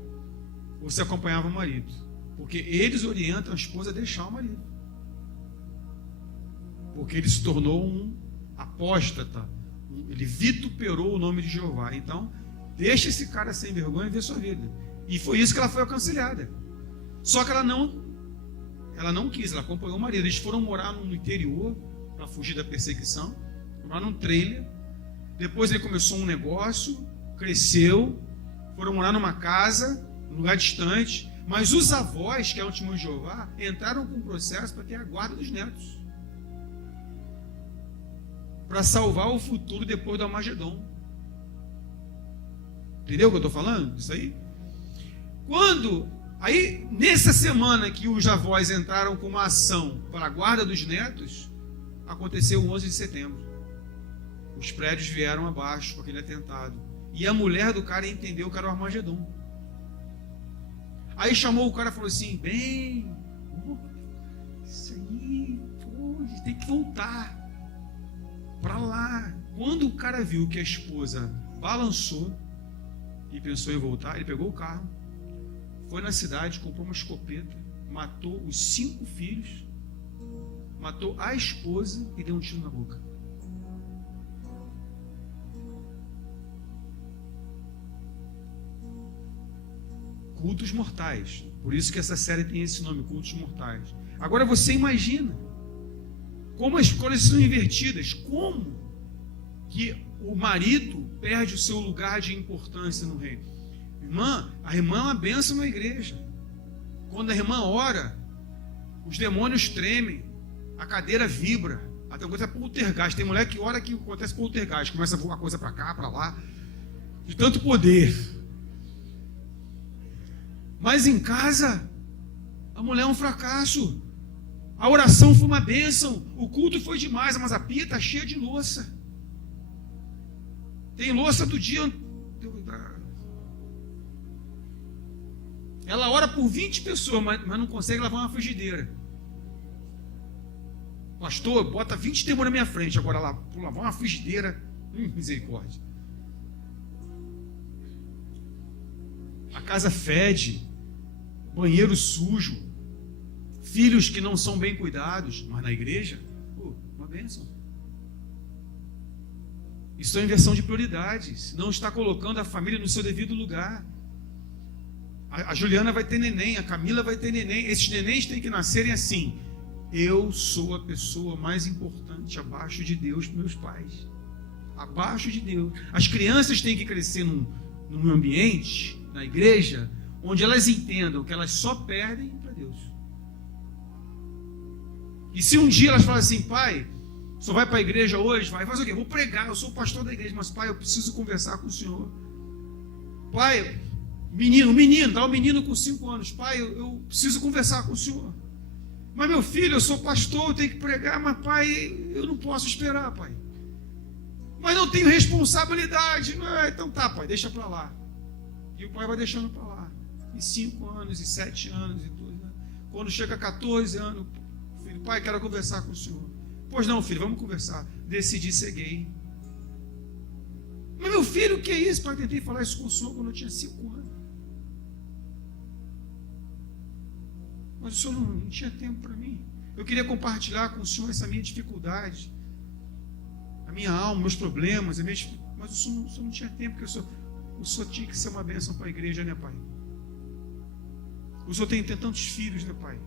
ou se acompanhava o marido. Porque eles orientam a esposa a deixar o marido. Porque ele se tornou um apóstata. Ele vituperou o nome de Jeová. Então, deixa esse cara sem vergonha e ver sua vida. E foi isso que ela foi aconselhada. Só que ela não quis, ela acompanhou o marido. Eles foram morar no interior para fugir da perseguição. Morar num trailer. Depois ele começou um negócio, cresceu, foram morar numa casa, num lugar distante. Mas os avós, que é o testemunho de Jeová, entraram com um processo para ter a guarda dos netos, para salvar o futuro depois do Armagedon. Entendeu o que eu estou falando? Isso aí? Aí, nessa semana que os avós entraram com uma ação para a guarda dos netos, aconteceu o 11 de setembro. Os prédios vieram abaixo com aquele atentado. E a mulher do cara entendeu que era o Armagedon. Aí chamou o cara e falou assim: isso aí, tem que voltar para lá. Quando o cara viu que a esposa balançou e pensou em voltar, ele pegou o carro, foi na cidade, comprou uma escopeta, matou os 5 filhos, matou a esposa e deu um tiro na boca. Cultos mortais. Por isso que essa série tem esse nome, Cultos Mortais. Agora você imagina como as coisas são invertidas. Como que o marido perde o seu lugar de importância no reino? A irmã é uma bênção na igreja. Quando a irmã ora, os demônios tremem, a cadeira vibra, até acontece poltergeist. Tem mulher que ora que acontece poltergeist, começa a voar coisa para cá, para lá, de tanto poder. Mas em casa, a mulher é um fracasso. A oração foi uma bênção, o culto foi demais, mas a pia está cheia de louça. Tem louça do dia. Ela ora por 20 pessoas, mas não consegue lavar uma frigideira. Pastor, bota 20 demônios na minha frente, agora lá, por lavar uma frigideira, misericórdia. A casa fede, banheiro sujo, filhos que não são bem cuidados, mas na igreja, uma bênção. Isso é inversão de prioridades. Não está colocando a família no seu devido lugar. A Juliana vai ter neném, a Camila vai ter neném. Esses nenéns têm que nascerem assim. Eu sou a pessoa mais importante abaixo de Deus para meus pais. Abaixo de Deus. As crianças têm que crescer num ambiente, na igreja, onde elas entendam que elas só perdem para Deus. E se um dia elas falam assim, pai, só vai para a igreja hoje? Vai fazer o quê? Vou pregar, eu sou o pastor da igreja, mas pai, eu preciso conversar com o senhor. Pai, tá um menino com 5 anos, pai, eu preciso conversar com o senhor. Mas meu filho, eu sou pastor, eu tenho que pregar, mas pai, eu não posso esperar, pai. Mas não tenho responsabilidade. Não, então tá, pai, deixa para lá. E o pai vai deixando para lá. E 5 anos, e 7 anos, e tudo. Né? Quando chega a 14 anos, filho, pai, quero conversar com o senhor. Pois não, filho, vamos conversar. Decidi ser gay. Mas meu filho, o que é isso? Pai, tentei falar isso com o senhor quando eu tinha 5 anos. Mas o senhor não tinha tempo para mim. Eu queria compartilhar com o senhor essa minha dificuldade, a minha alma, meus problemas, mas o senhor não tinha tempo, porque o senhor tinha que ser uma bênção para a igreja, né, pai? O senhor tem tantos filhos, né, pai?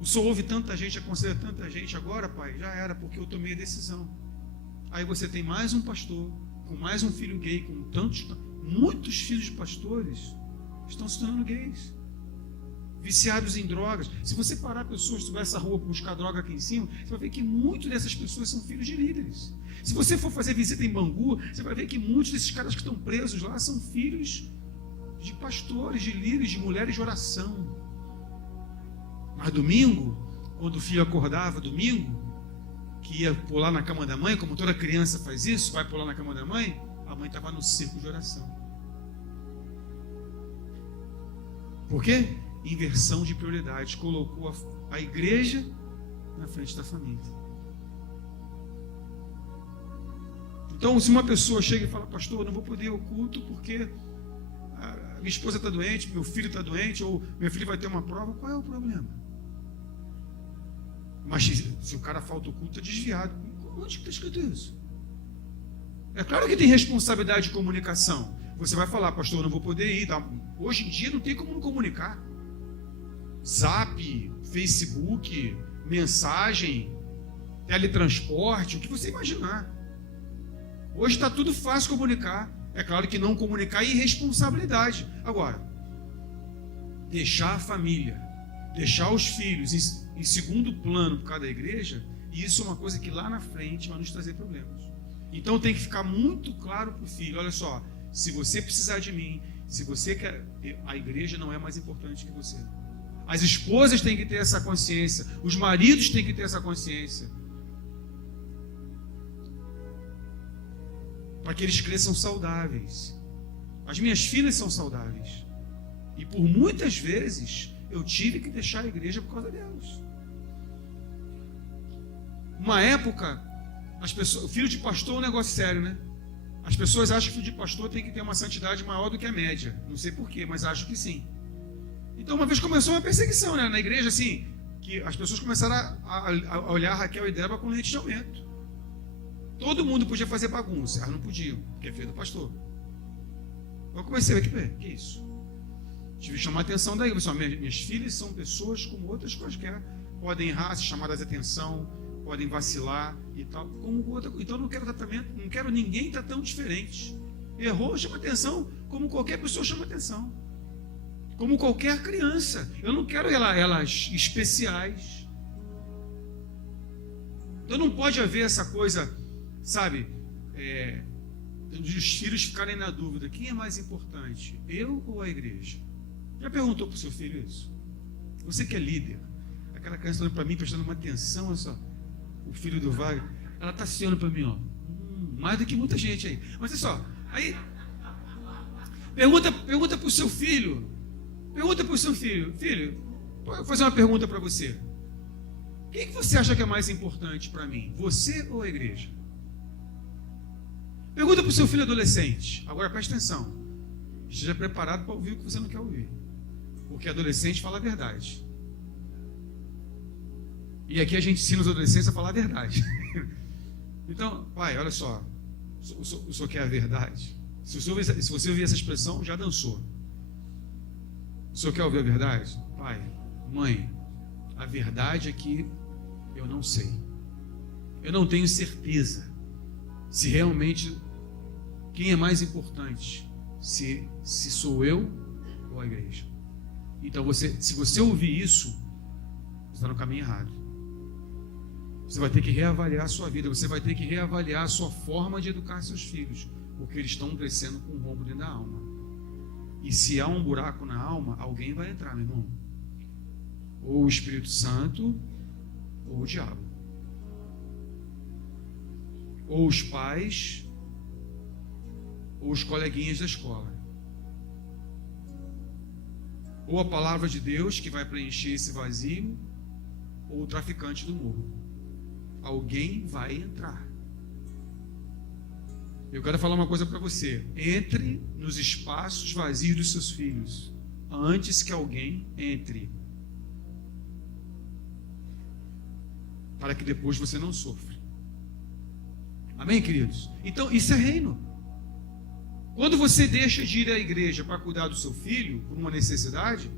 O senhor ouve tanta gente, aconselha tanta gente. Agora, pai, já era, porque eu tomei a decisão. Aí você tem mais um pastor, com mais um filho gay, com muitos filhos de pastores estão se tornando gays, viciados em drogas. Se você parar pessoas, se tiver essa rua para buscar droga aqui em cima, você vai ver que muitas dessas pessoas são filhos de líderes. Se você for fazer visita em Bangu, você vai ver que muitos desses caras que estão presos lá são filhos de pastores, de líderes, de mulheres de oração. Mas domingo, quando o filho acordava, domingo, que ia pular na cama da mãe, como toda criança faz isso, vai pular na cama da mãe, a mãe estava no círculo de oração. Por quê? Inversão de prioridades. Colocou a igreja na frente da família. Então, se uma pessoa chega e fala, pastor, eu não vou poder ir ao culto porque a minha esposa está doente, meu filho está doente, ou meu filho vai ter uma prova, qual é o problema? Mas se o cara falta o culto, está desviado. Onde está escrito isso? É claro que tem responsabilidade de comunicação. Você vai falar, pastor, eu não vou poder ir. Tá? Hoje em dia não tem como não comunicar. Zap, Facebook, mensagem, teletransporte, o que você imaginar. Hoje está tudo fácil comunicar. É claro que não comunicar é irresponsabilidade. Agora, deixar a família, deixar os filhos em segundo plano por causa da igreja, isso é uma coisa que lá na frente vai nos trazer problemas. Então tem que ficar muito claro para o filho, olha só, se você precisar de mim, se você quer, a igreja não é mais importante que você. As esposas têm que ter essa consciência, os maridos têm que ter essa consciência, para que eles cresçam saudáveis. As minhas filhas são saudáveis, e por muitas vezes eu tive que deixar a igreja por causa delas. Uma época, o filho de pastor é um negócio sério, né? As pessoas acham que o filho de pastor tem que ter uma santidade maior do que a média. Não sei porquê, mas acho que sim. Então uma vez começou uma perseguição, né? Na igreja, assim, que as pessoas começaram a olhar Raquel e Débora com leite de aumento. Todo mundo podia fazer bagunça, elas não podiam, porque é filho do pastor. Eu comecei a ver, que é isso? Tive que chamar a atenção daí. Pessoal, minhas filhas são pessoas como outras quaisquer. Podem errar, ser chamadas de atenção, podem vacilar e tal. Então eu não quero tratamento, não quero ninguém tão diferente. Errou, chama atenção, como qualquer pessoa chama atenção. Como qualquer criança. Eu não quero elas especiais. Então não pode haver essa coisa, sabe, os filhos ficarem na dúvida, quem é mais importante, eu ou a igreja? Já perguntou para o seu filho isso? Você que é líder, aquela criança olhando para mim, prestando uma atenção, olha só, o filho do Wagner, ela está se olhando para mim, ó, mais do que muita gente aí. Mas olha só, aí pergunta para o seu filho, filho, vou fazer uma pergunta para você. Quem que você acha que é mais importante para mim, você ou a igreja? Pergunta para o seu filho adolescente. Agora preste atenção, esteja preparado para ouvir o que você não quer ouvir, porque adolescente fala a verdade. E aqui a gente ensina os adolescentes a falar a verdade. Então, pai, olha só, o senhor quer a verdade? Se você ouvir essa expressão, já dançou. O senhor quer ouvir a verdade? Pai, mãe, a verdade é que eu não sei. Eu não tenho certeza se realmente quem é mais importante, se sou eu ou a igreja. Então, se você ouvir isso, você está no caminho errado. Você vai ter que reavaliar a sua vida, você vai ter que reavaliar a sua forma de educar seus filhos, porque eles estão crescendo com um rombo dentro da alma. E se há um buraco na alma, alguém vai entrar, meu irmão. Ou o Espírito Santo, ou o diabo. Ou os pais, ou os coleguinhas da escola. Ou a palavra de Deus que vai preencher esse vazio, ou o traficante do morro. Alguém vai entrar. Eu quero falar uma coisa para você. Entre nos espaços vazios dos seus filhos, antes que alguém entre, para que depois você não sofra. Amém, queridos? Então, isso é reino. Quando você deixa de ir à igreja para cuidar do seu filho, por uma necessidade,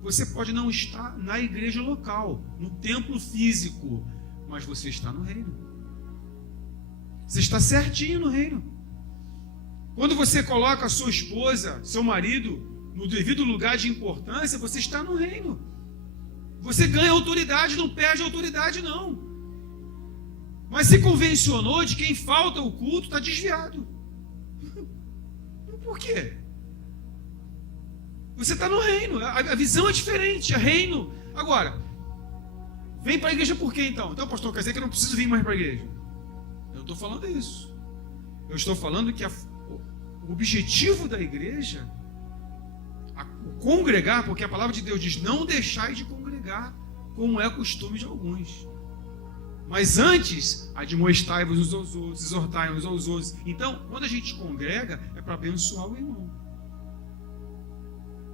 você pode não estar na igreja local, no templo físico, mas você está no reino. Você está certinho no reino. Quando você coloca a sua esposa, seu marido, no devido lugar de importância, você está no reino. Você ganha autoridade, não perde autoridade, não. Mas se convencionou de quem falta o culto está desviado. Por quê? Você está no reino, a visão é diferente, é reino. Agora, vem para a igreja por quê então? Então, pastor, quer dizer que eu não preciso vir mais para a igreja? Eu não estou falando isso. Eu estou falando que o objetivo da igreja, o congregar, porque a palavra de Deus diz, não deixai de congregar, como é costume de alguns. Mas antes, admoestai-vos uns aos outros, exortai uns aos outros. Então, quando a gente congrega, é para abençoar o irmão.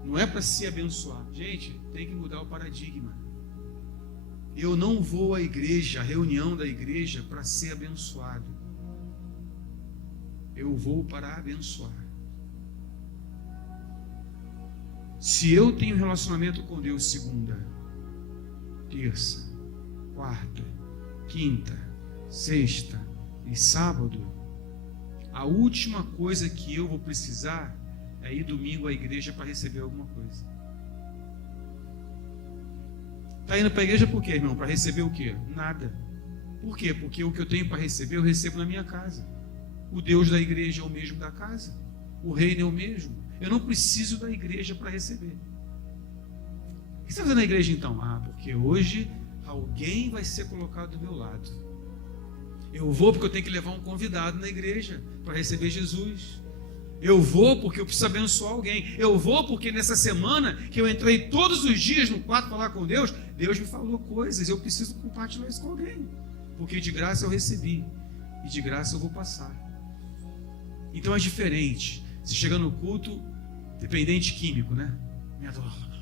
Não é para se abençoar. Gente, tem que mudar o paradigma. Eu não vou à igreja, à reunião da igreja, para ser abençoado. Eu vou para abençoar. Se eu tenho relacionamento com Deus segunda, terça, quarta, quinta, sexta e sábado, a última coisa que eu vou precisar é ir domingo à igreja para receber alguma coisa. Está indo para a igreja por quê, irmão? Para receber o quê? Nada. Por quê? Porque o que eu tenho para receber, eu recebo na minha casa. O Deus da igreja é o mesmo da casa. O reino é o mesmo. Eu não preciso da igreja para receber. O que você está fazendo na igreja então? Porque hoje alguém vai ser colocado do meu lado. Eu vou porque eu tenho que levar um convidado na igreja para receber Jesus. Eu vou porque eu preciso abençoar alguém. Eu vou porque nessa semana que eu entrei todos os dias no quarto falar com Deus, Deus me falou coisas, eu preciso compartilhar isso com alguém. Porque de graça eu recebi e de graça eu vou passar. Então é diferente. Você chega no culto, dependente químico, né? Minha droga,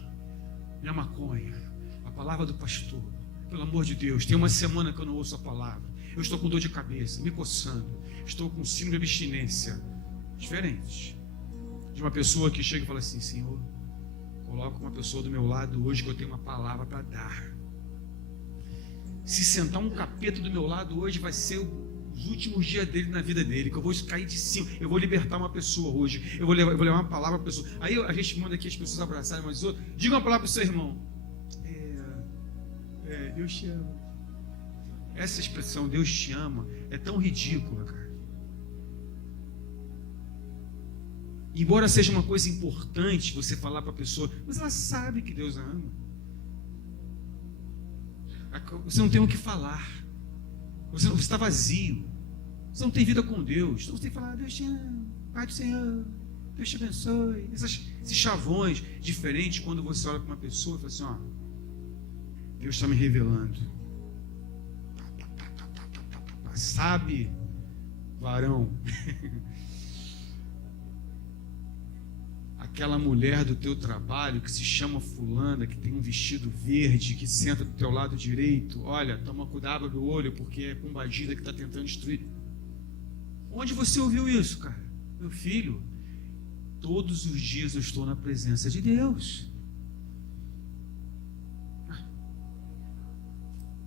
minha maconha, a palavra do pastor. Pelo amor de Deus, tem uma semana que eu não ouço a palavra. Eu estou com dor de cabeça, me coçando. Estou com síndrome de abstinência. Diferente de uma pessoa que chega e fala assim: Senhor, coloca uma pessoa do meu lado hoje que eu tenho uma palavra para dar. Se sentar um capeta do meu lado hoje, vai ser os últimos dias dele na vida dele, que eu vou cair de cima, eu vou libertar uma pessoa hoje, eu vou levar uma palavra para a pessoa. Aí a gente manda aqui as pessoas abraçarem umas outras. Diga uma palavra para o seu irmão. Deus te ama. Essa expressão, Deus te ama, é tão ridícula, cara. Embora seja uma coisa importante você falar para a pessoa, mas ela sabe que Deus a ama. Você não tem o que falar. Você está vazio. Você não tem vida com Deus. Então você tem que falar: Deus te ama, Pai do Senhor, Deus te abençoe. Esses chavões diferentes quando você olha para uma pessoa e fala assim: Deus está me revelando. Sabe, varão? aquela mulher do teu trabalho que se chama fulana, que tem um vestido verde, que senta do teu lado direito, olha, toma cuidado do olho, porque é Pombadila que está tentando destruir. Onde você ouviu isso, cara? Meu filho, todos os dias eu estou na presença de Deus.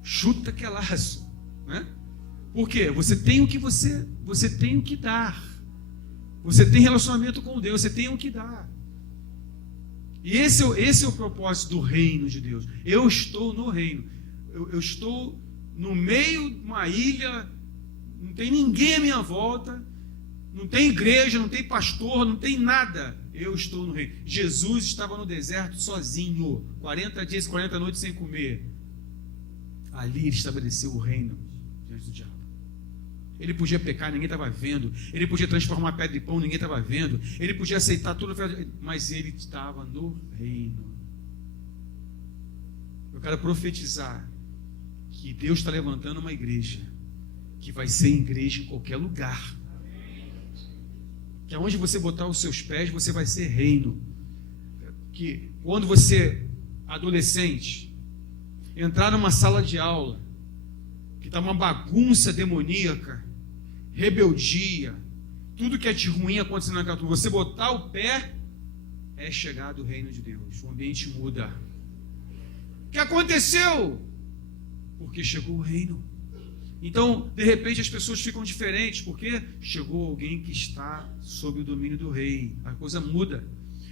Chuta que é laço, né? Por quê? Você tem o que você tem o que dar. Você tem relacionamento com Deus, você tem o que dar. E esse é o propósito do reino de Deus. Eu estou no reino. Eu estou no meio de uma ilha, não tem ninguém à minha volta, não tem igreja, não tem pastor, não tem nada. Eu estou no reino. Jesus estava no deserto sozinho, 40 dias, 40 noites sem comer. Ali ele estabeleceu o reino diante do diabo. Ele podia pecar, ninguém estava vendo. Ele podia transformar pedra em pão, ninguém estava vendo. Ele podia aceitar tudo, mas ele estava no reino. Eu quero profetizar que Deus está levantando uma igreja que vai ser igreja em qualquer lugar. Que aonde você botar os seus pés, você vai ser reino. Que quando você, adolescente, entrar numa sala de aula que está uma bagunça demoníaca, rebeldia, tudo que é de ruim acontecendo naquela turma, você botar o pé, é chegado o reino de Deus. O ambiente muda. O que aconteceu? Porque chegou o reino. Então, de repente, as pessoas ficam diferentes, porque chegou alguém que está sob o domínio do rei. A coisa muda.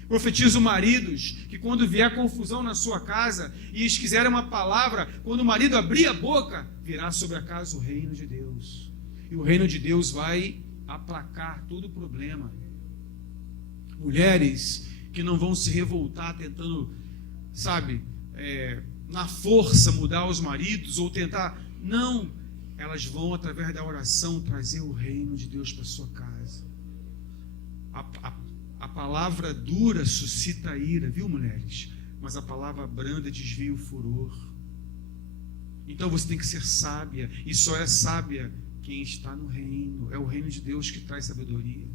Profetizo maridos que quando vier confusão na sua casa e eles quiserem uma palavra, quando o marido abrir a boca, virá sobre a casa o reino de Deus. E o reino de Deus vai aplacar todo o problema. Mulheres que não vão se revoltar tentando, na força mudar os maridos ou tentar. Não, elas vão através da oração trazer o reino de Deus para sua casa. A palavra dura suscita a ira, viu, mulheres? Mas a palavra branda desvia o furor. Então você tem que ser sábia, e só é sábia quem está no reino. É o reino de Deus que traz sabedoria.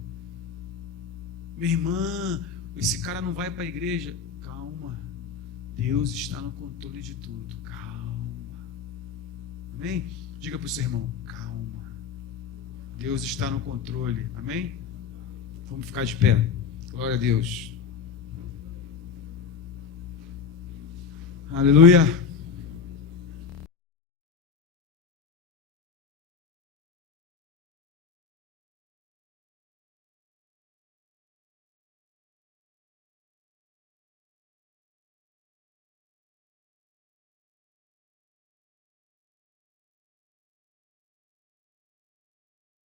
Minha irmã, esse cara não vai para a igreja. Calma, Deus está no controle de tudo. Calma. Amém? Diga para o seu irmão, calma. Deus está no controle. Amém? Vamos ficar de pé. Glória a Deus. Aleluia.